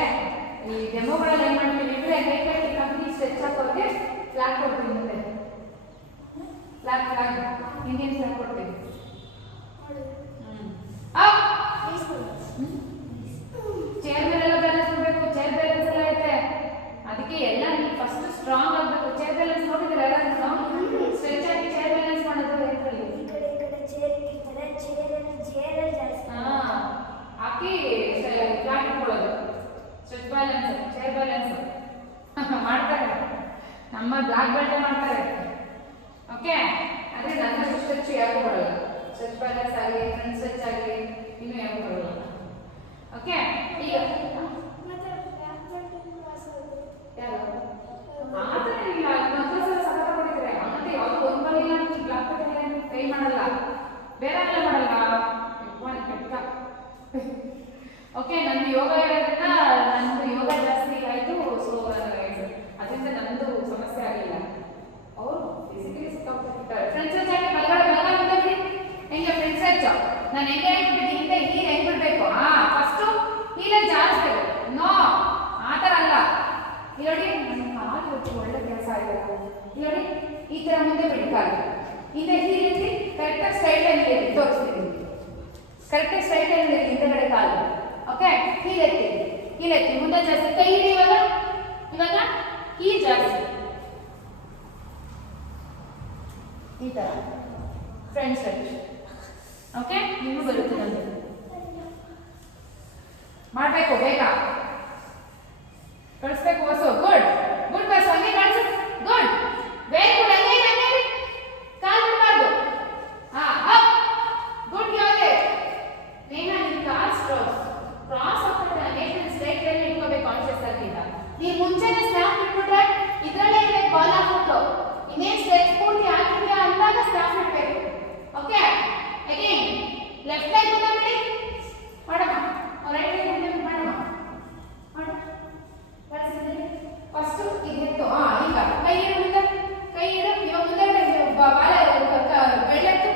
ಈ ಡೆಮೋಗಳಲ್ಲಿ ಏನು ಮಾಡ್ತೀವಿ ಅಂದರೆ ಕೈ ಕಟ್ಟಿ ಕಂಪ್ನಿ ಸ್ಟ್ರೆಚ್ ಹಾಕೋರಿಗೆ ಫ್ಲಾಗ್ ಕೊಡ್ತೀವಿ. ಮುಂದೆ ಫ್ಲಾಗ್ ಇಂಡಿಯನ್ ಫ್ಲಾಗ್ ಕೊಡ್ತೀವಿ. ಚೇರ್ ಮೇಲೆಲ್ಲ ಬ್ಯಾಲೆನ್ಸ್ ಮಾಡಬೇಕು. ಚೇರ್ ಬ್ಯಾಲೆನ್ಸ್ ಎಲ್ಲ ಐತೆ. ಅದಕ್ಕೆ ಎಲ್ಲ ನೀವು ಫಸ್ಟ್ ಸ್ಟ್ರಾಂಗ್ ಆಗಬೇಕು. ಚೇರ್ ಬ್ಯಾಲೆನ್ಸ್ ನೋಡಿದ್ರೆ ಎಲ್ಲ ಸ್ಟ್ರೆಚ್ ಆಗಿ ಚೇರ್ ಬ್ಯಾಲೆನ್ಸ್ ಮಾಡೋದು ಇದರಲ್ಲಿ ಹಾಕಿ ಫ್ಲಾಗ್ ಇಟ್ಕೊಳ್ಳೋದು. ಸ್ಟ್ರೆಚ್ ಬ್ಯಾಲೆನ್ಸ್, ಚೇರ್ ಬ್ಯಾಲೆನ್ಸ್ ಮಾಡ್ತಾರೆ. ನಮ್ಮ ಬ್ಲಾಕ್ ಬೆಲ್ಟ್ ಮಾಡ್ತಾರೆ. ಓಕೆ ಅದೇ ನನ್ನ ಸ್ಟ್ರೆಚ್ ಯಾಕೂ ಬರಲ್ಲ. ಸ್ಟ್ರೆಚ್ ಬ್ಯಾಲೆನ್ಸ್ ಆಗಲಿ ಫ್ರಂಟ್ ಸ್ಟ್ರೆಚ್ ಆಗಲಿ ಇನ್ನೂ ಯಾಕೂ ಬರಲ್ಲ. ಓಕೆ ಈಗ ಆ ಥರ ಇಲ್ಲ. ಇನ್ನೊಂದು ಸಲ ಸಫಲ ಕೊಟ್ಟಿದ್ರೆ ಮತ್ತೆ ಯಾವುದು ಒಂದು ಬರಲಿಲ್ಲ ಅಂತ ಬ್ಲಾಕ್ ಬೆಲ್ಟ್ ಟ್ರೈ ಮಾಡಲ್ಲ. ಬೇರೆ ಎಲ್ಲ ಮಾಡಲ್ಲ. ಓಕೆ ನಂದು ಯೋಗ ಇರೋದ್ರಿಂದ ನಂದು ಯೋಗ ಜಾಸ್ತಿ ಆಯಿತು. ಸೊ ಅದರಿಂದ ನಂದು ಸಮಸ್ಯೆ ಆಗಿಲ್ಲ. ಅವರು ಫಿಸಿಕಲಿ ಸಿಕ್ಕಾಗ್ತಿರ್ತಾರೆ. ಫ್ರೆಂಡ್ಸ್ ಹೆಚ್ಚಾಗಿ ಬಲಗಡೆ ಹೆಂಗೆ ಫ್ರೆಂಡ್ಸ್ ಹೆಚ್ಚು ನಾನು ಹೆಂಗೆ ಹೇಳ್ಬಿಟ್ಟಿದ್ದೆ ಹಿಂದೆ ಹೀಲ್ ಹೆಂಗೆ ಬಿಡಬೇಕು. ಫಸ್ಟು ಹೀಲೇ ಜಾಸ್ತಿ. ನೋ ಆ ಥರ ಅಲ್ಲ. ನೋಡಿ ನನ್ನ ಕಾಲು ಹೊತ್ತು ಒಳ್ಳೆ ಕೆಲಸ ಆಗಬೇಕು. ನೋಡಿ ಈ ಥರ ಮುಂದೆ ಬಿಡ್ಕಾಲು ಹಿಂದೆ ಹೀಲ್ ಇಟ್ಟು ಕರೆಕ್ಟಾಗಿ ಸ್ಟ್ರೈಟಲ್ಲಿ ತೋರಿಸ್ತೀನಿ. ಕರೆಕ್ಟಾಗಿ ಸ್ಟ್ರೈಟಲ್ಲಿ ಹಿಂದೆಗಡೆ ಕಾಲು. ಓಕೆ ಹೀಲ್ ಎತ್ತಿ ಮುಂದೆ ಜಾಸ್ತಿ ಕೈ ಹಿಡಿ. ಇವಾಗ ಹೀಲ್ ಜಾಸ್ತಿ ಈ ಥರ ಫ್ರೆಂಡ್ಸ್ ಸ್ಟ್ರೆಚ್. ಓಕೆ ನಿಮಗೂ ಬರುತ್ತೆ. ನಮಗೆ ಮಾಡಬೇಕು. ಬೇಗ ಕಳಿಸ್ಬೇಕು. ಹೊಸ ಗುಡ್ ಕ್ರಾಸ್ ಆಗ್ತದೆ ನೇಷನ್ ಸ್ಟ್ರೈಟ್ ಲೈನ್ ಇಟ್ಕೋಬೇಕು ಕಾನ್ಶಿಯಸ್ ಆಗಿಲ್ಲ. ನೀವು ಮುಂಚೆನೇ ಸ್ನ್ಯಾಪ್ ಇಟ್ಬಿಟ್ರೆ ಇದರಲ್ಲೇ ಇರಬೇಕು ಬಾಲ್ ಹಾಕ್ಬಿಟ್ಟು ಇನ್ನೇನು ಸ್ಟೆಪ್ ಪೂರ್ತಿ ಆಗಿದೆಯಾ ಅಂದಾಗ ಸ್ನ್ಯಾಪ್ ಇಡಬೇಕು. ಓಕೆ ಅಗೇನ್ ಲೆಫ್ಟ್ ಲೈನ್ ಮುಂದೆ ಬಿಡಿ ಮಾಡಮ್ಮ, ರೈಟ್ ಲೈನ್ ಮುಂದೆ ಮಾಡಮ್ಮ ಮಾಡು ಫಸ್ಟ್ ಇದು ಎತ್ತು. ಈಗ ಕೈ ಇಡು ಮುಂದೆ, ಕೈ ಇಡು. ಇವಾಗ ಮುಂದೆ ಬಾಲ ಬೆರಳೆತ್ತು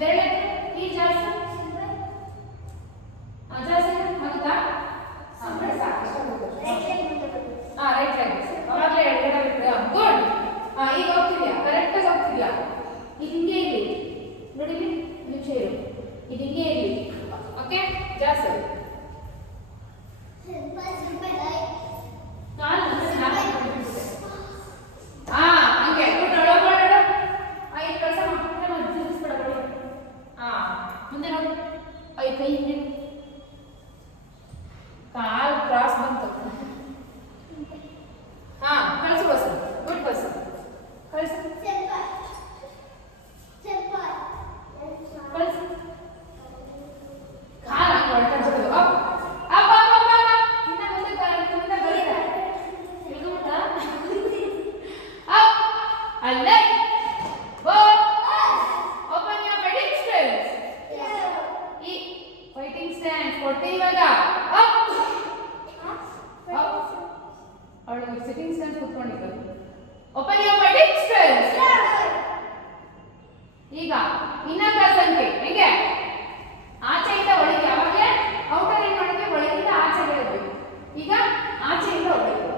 ಬೆರಳೆತ್ತು ಈ ಜಾಸ್ತಿ ಜಾಸ್ತಿ ಆಗುತ್ತಾ? ರೈಟ್ ಲೈಕ್ ಅವಾಗಲೇ ಎಡಗಡೆ ಬಿಟ್ಟು ಗುಡ್. ಈಗ ಹೋಗ್ತಿದ್ಯಾ, ಕರೆಕ್ಟಾಗಿ ಹೋಗ್ತಿದ್ಯಾ. ಇದು ಹಿಂಗೆ ಇರಲಿ ನೋಡಿಲಿ, ನಿಮಿಷ ಇರು, ಇದು ಹಿಂಗೆ ಇರಲಿ. ಓಕೆ ಜಾಸ್ತಿ ಹಂಗೆ ಗುಡ್. ಒಳಗೋಡ ಐದು ಕೆಲಸ ತಿನ್ನಿಸ್ಬಿಡ. ಮುಂದೆ ನೋಡಿ, ಐದು ಕೈ ಹಿಂಗೆ ಕಾಲ್ ಕ್ರಾಸ್ ಬಂತು. ಕಳಿಸು ಬಸ್, ಗುಡ್ ಬಸ್ ಕಳಿಸು ಕಳಿಸು. ಕಾಲ ಹೊರಟಾಡ್ಬಿಡು. ಅಪ್ಪ ಅಪ್ಪ ಅಪ್ಪ ಇನ್ನ ಮುಂದೆ ಮುಂದೆ ಬರೀತ ಇಳ್ಕೊಂಬಿಟ್ಟ. ಅಪ್ ಅಲ್ಲೇ go open your fighting styles. ಈ ಫೈಟಿಂಗ್ ಸ್ಟ್ಯಾಂಡ್ ಕೊಡ್ತೀವಿ ಇವಾಗ. ಅಪ್ ಅವಳು ಸಿಟ್ಟಿಂಗ್ ಸ್ಟ್ಯಾಂಡ್ ಕೂತ್ಕೊಂಡಿದ್ದು. Open your fighting styles. ಈಗ ಇನ್ನೊಂದು ಸಂಖ್ಯೆ ಹೆಂಗೆ ಆಚೆಯಿಂದ ಒಳಗೆ. ಅವಾಗಲೇ ಔಟರ್ ಏನು ಮಾಡಿದ್ವಿ, ಒಳಗಿಂದ ಆಚೆ ಇರಬೇಕು. ಈಗ ಆಚೆಯಿಂದ ಹೋಗಬೇಕು,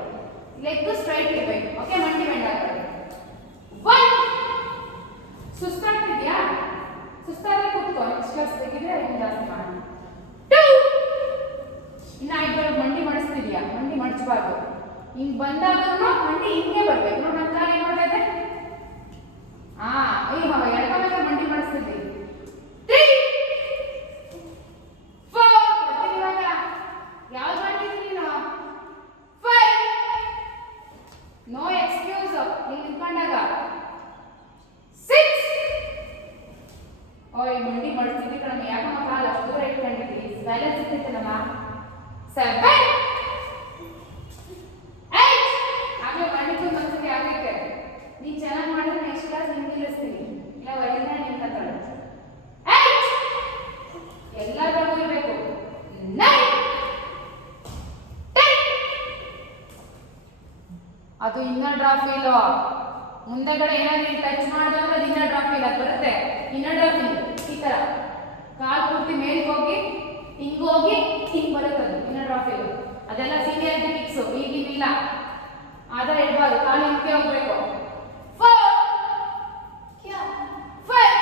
ಲೆಗ್ ಸ್ಟ್ರೈಟ್ ಇರಬೇಕು. ಓಕೆ ಮಂಡಿ ಬೆಂಡ್ ಆಗ್ತದೆ. ಒನ್ ಸುಸ್ತಾಗ್ತಿದ್ಯಾ, ಸುಸ್ತಾದ್ರೆ ಕೂತ್ಕೋ. ನೆಕ್ಸ್ಟ್ ಕ್ಲಾಸ್ ತೆಗಿದ್ರೆ ಇನ್ನು ಜಾಸ್ತಿ ಮಾಡೋಣ. ಟೂ ಇನ್ನು ಐದು ಮಂಡಿ ಮಾಡಿಸ್ತಿದ್ಯಾ, ಮಂಡಿ ಮಡಚಬಾರ್ದು. ಹಿಂಗೆ ಬಂದಾದ್ರೂ ಮಂಡಿ ಹಿಂಗೆ ಬರ್ಬೇಕು. ನೋಡಿ ನನ್ನ ಕಾಲು ಏನು ಮಾಡ್ತಾ ಇದೆ. ಎಳ್ಕೊಬೇಕು, ಮಂಡಿ ಮಾಡಿಸ್ತಿದ್ವಿ. 3 4 ಇವಾಗ ಯಾವ್ದು ಮಾಡ್ತಿದ್ವಿ ನೀನು. 5 ನೋ ಎಕ್ಸ್ಕ್ಯೂಸ್ ಹಿಂಗೆ ನಿಂತ್ಕೊಂಡಾಗ. 6 ಓಯ್ ಮಂಡಿ ಮಾಡಿಸ್ತಿದ್ವಿ ಕಣಮ್ಮ, ಯಾಕಮ್ಮ ಕಾಲು ಅಷ್ಟು ದೂರ ಇಟ್ಕೊಂಡಿದ್ವಿ, ಬ್ಯಾಲೆನ್ಸ್ ಇರ್ತಿತ್ತಲ್ಲಮ್ಮ. 7 ನೀನು ಚೆನ್ನಾಗಿ ಮಾಡಿದ್ರೆ ನೆಕ್ಸ್ಟ್ ಕ್ಲಾಸ್ ನಿಮ್ಗೆ ನಿಲ್ಲಿಸ್ತೀನಿ, ಇಲ್ಲ ಒಳಗಿಂದ ನಿಂತ್ಕೊಂತಾಳೆ. 8 ಎಲ್ಲದಕ್ಕೂ ಇರಬೇಕು. 9 10 ಅದು ಇನ್ನರ್ ಡ್ರಾಪ್ ಇಲ್ಲ. ಮುಂದೆಗಡೆ ಏನಾದ್ರು ಟಚ್ ಮಾಡಿದ್ರೆ ಅದು ಇನ್ನರ್ ಡ್ರಾಪ್ ಇಲ್ಲ ಬರುತ್ತೆ. ಇನ್ನರ್ ಡ್ರಾಪ್ ಇಲ್ಲ ಈ ಥರ ಕಾಲು ಪೂರ್ತಿ ಮೇಲ್ಗೆ ಹೋಗಿ ಹಿಂಗೋಗಿ ಹಿಂಗೆ ಬರುತ್ತೆ, ಅದು ಇನ್ನರ್ ಡ್ರಾಪ್ ಇಲ್ಲ. ಅದೆಲ್ಲ ಸೀನಿಯರ್ ಟಿಕ್ಸು, ಈಗಿನಿಲ್ಲ. ಆದ್ರೆ ಇಡಬಾರ್ದು, ಕಾಲು ಹಿಂಗೆ ಹೋಗ್ಬೇಕು. 4 5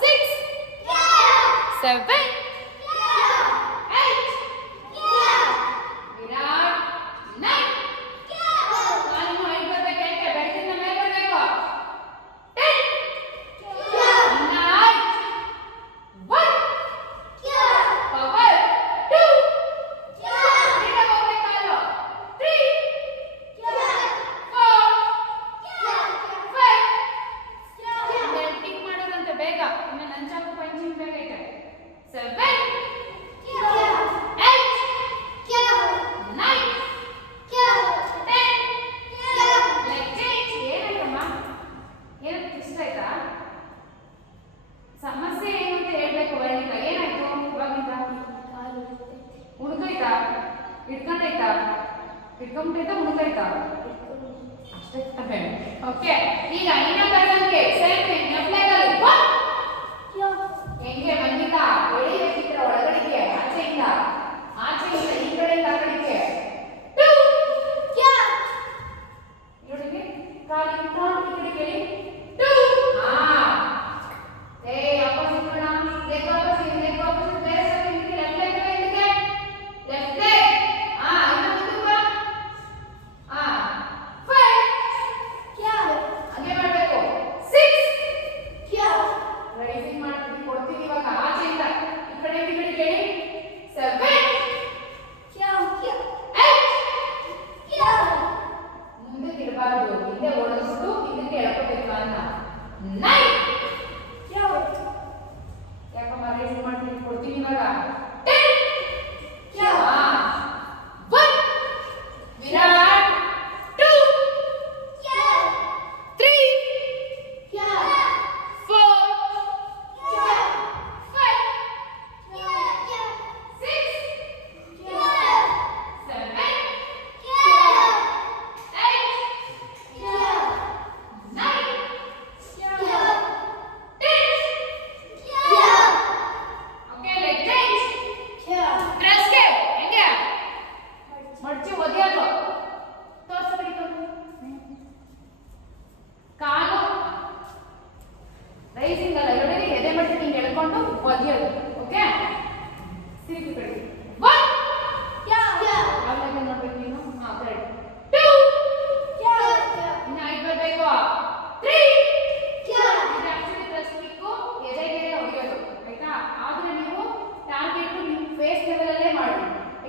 6 7 8 ವಿರಾಟ್ 9 ಕಾಲಿನ ಹೈಟ್ ಬರ್ಬೇಕು, ಯಾಕೆ ಬೆಳಕಿನ ಮೇಲೆ ಬರಬೇಕು. 10 9 1 ಪವರ್ 2 ನೀಟಾಗಿ ಹೋಗ್ಬೇಕು ಕಾಲು. 3 ಬೇಗ ಇನ್ನು ನಂಚಾಕು ಪಂಚಿಂಗ್ ಬೇಕೈತೆ. 7 8 9 10 ಲೆಗ್ ಚೇಂಜ್. ಏನಾಯ್ತಮ್ಮ, ಏನಕ್ಕೆ ಇಷ್ಟ ಆಯ್ತಾ? ಸಮಸ್ಯೆ ಏನು ಅಂತ ಹೇಳ್ಬೇಕು. ವರ್ಣಿಕ ಏನಾಯ್ತು ಇವಾಗಿಂದ? ಉಣ್ಕೈತಾ, ಇಟ್ಕೊಂಡೈತಾ, ಇಟ್ಕೊಂಡ್ಬಿಟ್ಟೈತಾ, ಉಣ್ಕೈತಾ ಅಷ್ಟೇ. ಓಕೆ ಈಗ ಇನ್ನೊಂದು ಸಂಖ್ಯೆ ಸೇಮ್ ಥಿಂಗ್. ಲೆಫ್ಟ್ ಲೆಗ್ ಅಲ್ಲಿ 1 ಹೆಂಗೆ ಮಂಡಿತ ಎಳಿಬೇಕಿದ್ರೆ ಒಳಗಡೆಗೆ, ಆಚೆಯಿಂದ ಈ ಕಡೆಯಿಂದ ಆ ಕಡೆಗೆ. 2 ನೋಡಿ ಕಾಲು ಇಟ್ಕೊಂಡು ಈ ಕಡೆಗೆ ಎಳಿ. 2 ಆಪೋಸಿಟ್ ನೋಡ, ಲೆಗ್ ಆಪೋಸಿಟ್, ಲೆಗ್ ಆಪೋಸಿಟ್ ಬೇರೆ ಸರಿ. ಲೆಫ್ಟ್ ಲೆಗ್ ಇದಕ್ಕೆ ಲೆಫ್ಟ್ ಲೆಗ್. ಇನ್ನು ಮುಂದೆ ಬಾ. 5 ಹಾಗೆ ಮಾಡಬೇಕು. 6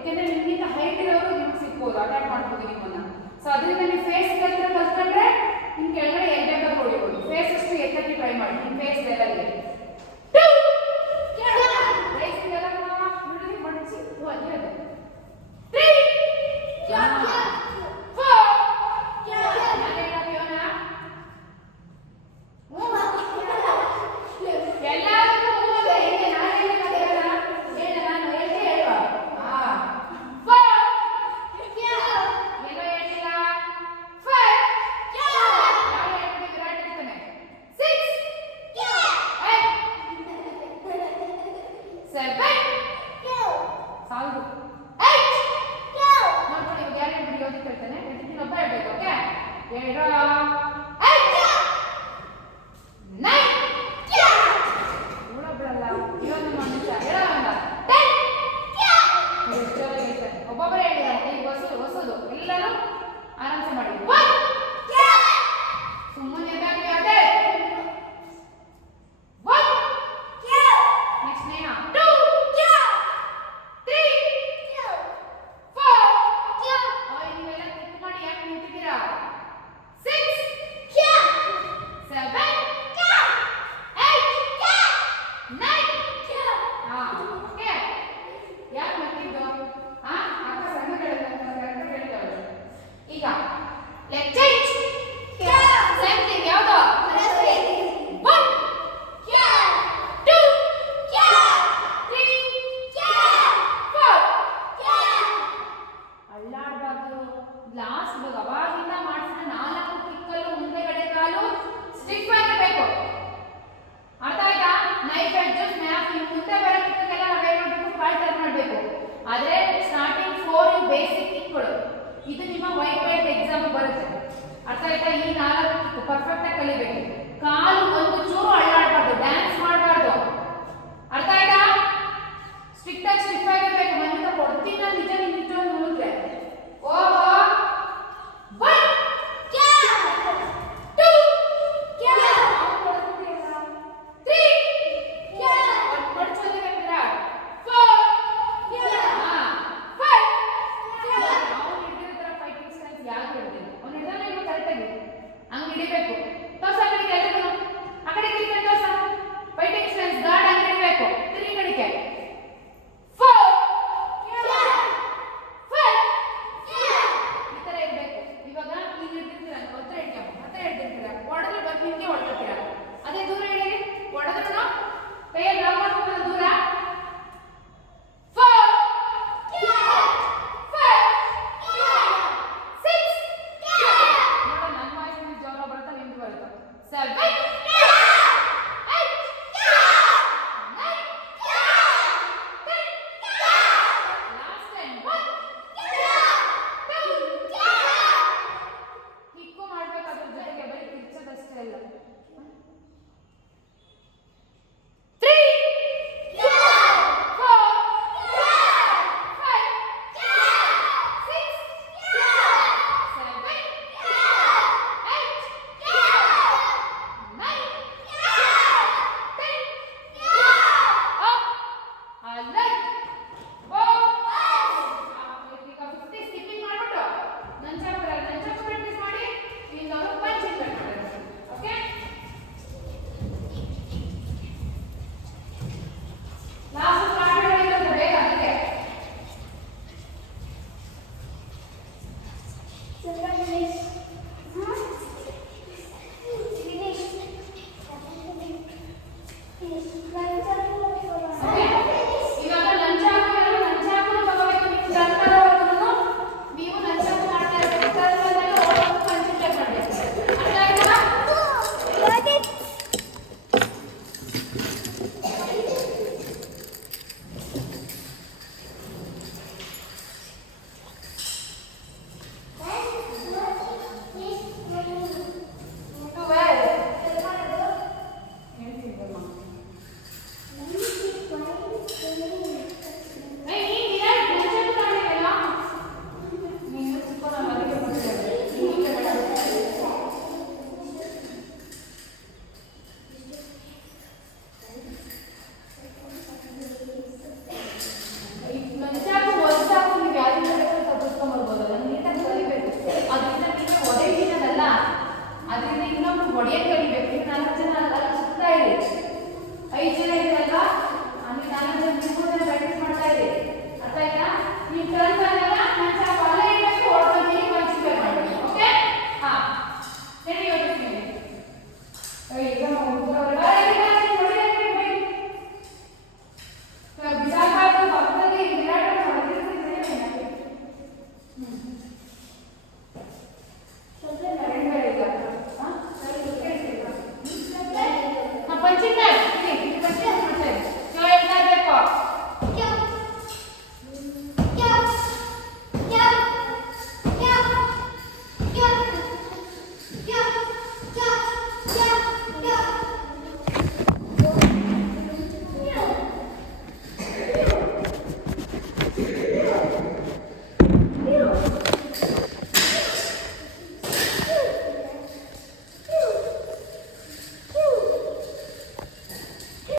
ಯಾಕೆಂದ್ರೆ ನಿಮ್ಗಿಂತ ಹೈಟ್ ಇರೋರು ನಿಮ್ಗೆ ಸಿಗ್ಬೋದು, ಅಟ್ಯಾಕ್ ಮಾಡ್ಬೋದು ನಿಮ್ಮನ್ನ. ಸೊ ಅದರಿಂದ ನೀವು ಫೇಸ್ ಹತ್ರ ಕಲ್ತ್ಕೊಂಡ್ರೆ ನಿಮ್ ಕೆಳಗಡೆ ಎಲ್ಲಿ ಬೇಕಾದ್ರೂ ಹೊಡಿಬೋದು. ಫೇಸ್ ಅಷ್ಟು ಎತ್ತಕ್ಕೆ ಟ್ರೈ ಮಾಡಿ, ನಿಮ್ ಫೇಸ್ ಲೆವೆಲ್ಗೆ. ಒಬ್ಬೊಬ್ಬರೇ ಹೇಳಿದ್ದಾರೆ, ಈಗ ಹೊಸದು ಎಲ್ಲರೂ ಆರಾಮ್ಸೆ ಮಾಡಿ. ಸುಮ್ಮನೆ ಅದೇ ನೆಕ್ಸ್ಟ್ ನೇಹಾ 2 3 4 ನೀವೆಲ್ಲ ಕ್ಲಿಕ್ ಮಾಡಿ ಯಾಕೆ ನಿಂತಿದ್ದೀರಾ? 6 7 8 9 ಓಕೆ. ಯಾಕೆ ಮತ್ತಿದ್ದು ಅಕ್ಕ ಸಣ್ಣ ಹೇಳಿದವಳು. ಈಗ ಲೆಟ್ ಚೇಂಜ್. Same thing. ಯಾವುದು? 1 2 3 4 ಅಳ್ಳಾಡಬಾರ್ದು. ಲಾಸ್ಟ್ ಅವಾಗಿಂದ ಮಾಡಿಸಿದ 4 ಕ್ಲಿಕ್ಕಲ್ಲೂ ಮುಂದೆಗಡೆ ಕಾಲು ಸ್ಟಿಫ್ ಆಗಿರಬೇಕು. ಅರ್ಥ ಆಯ್ತಾ? ನೈಫ್ ಎಡ್ಜಸ್ ಮ್ಯಾಪ್ ಮುಂದೆ ಬರೋ ಕ್ಲಿಕ್ಕೆಲ್ಲ ನಾವೇನ್ ಮಾಡಬೇಕು? ಕಾಲ್ ಟರ್ನ್ ಮಾಡಬೇಕು. ಆದ್ರೆ ಸ್ಟಾರ್ಟಿಂಗ್ 4 ಬೇಸಿಕ್ ಕಿಕ್ಗಳು. ಇದು ನಿಮ್ಮ ವೈಟ್ ಬೆಲ್ಟ್ ಎಕ್ಸಾಮ್ ಬರುತ್ತೆ. ಅರ್ಥ ಆಯ್ತಾ? ಈ 4 ಕಿಕ್ ಪರ್ಫೆಕ್ಟ್ ಆಗಿ ಕಲಿಬೇಕು. ಕಾಲು ಒಂದು ಚೂರು ಅಳ್ಳಾಡಬಾರ್ದು, ಡ್ಯಾನ್ಸ್ ಮಾಡಬಾರ್ದು. ಅರ್ಥ ಆಯ್ತಾ? ಸ್ಟ್ರಿಕ್ಟ್ ಆಗಿರ್ಬೇಕು. ಮನೆಯಿಂದ ಕೊಡ್ತೀನಿ ನಾನು ನಿಜ.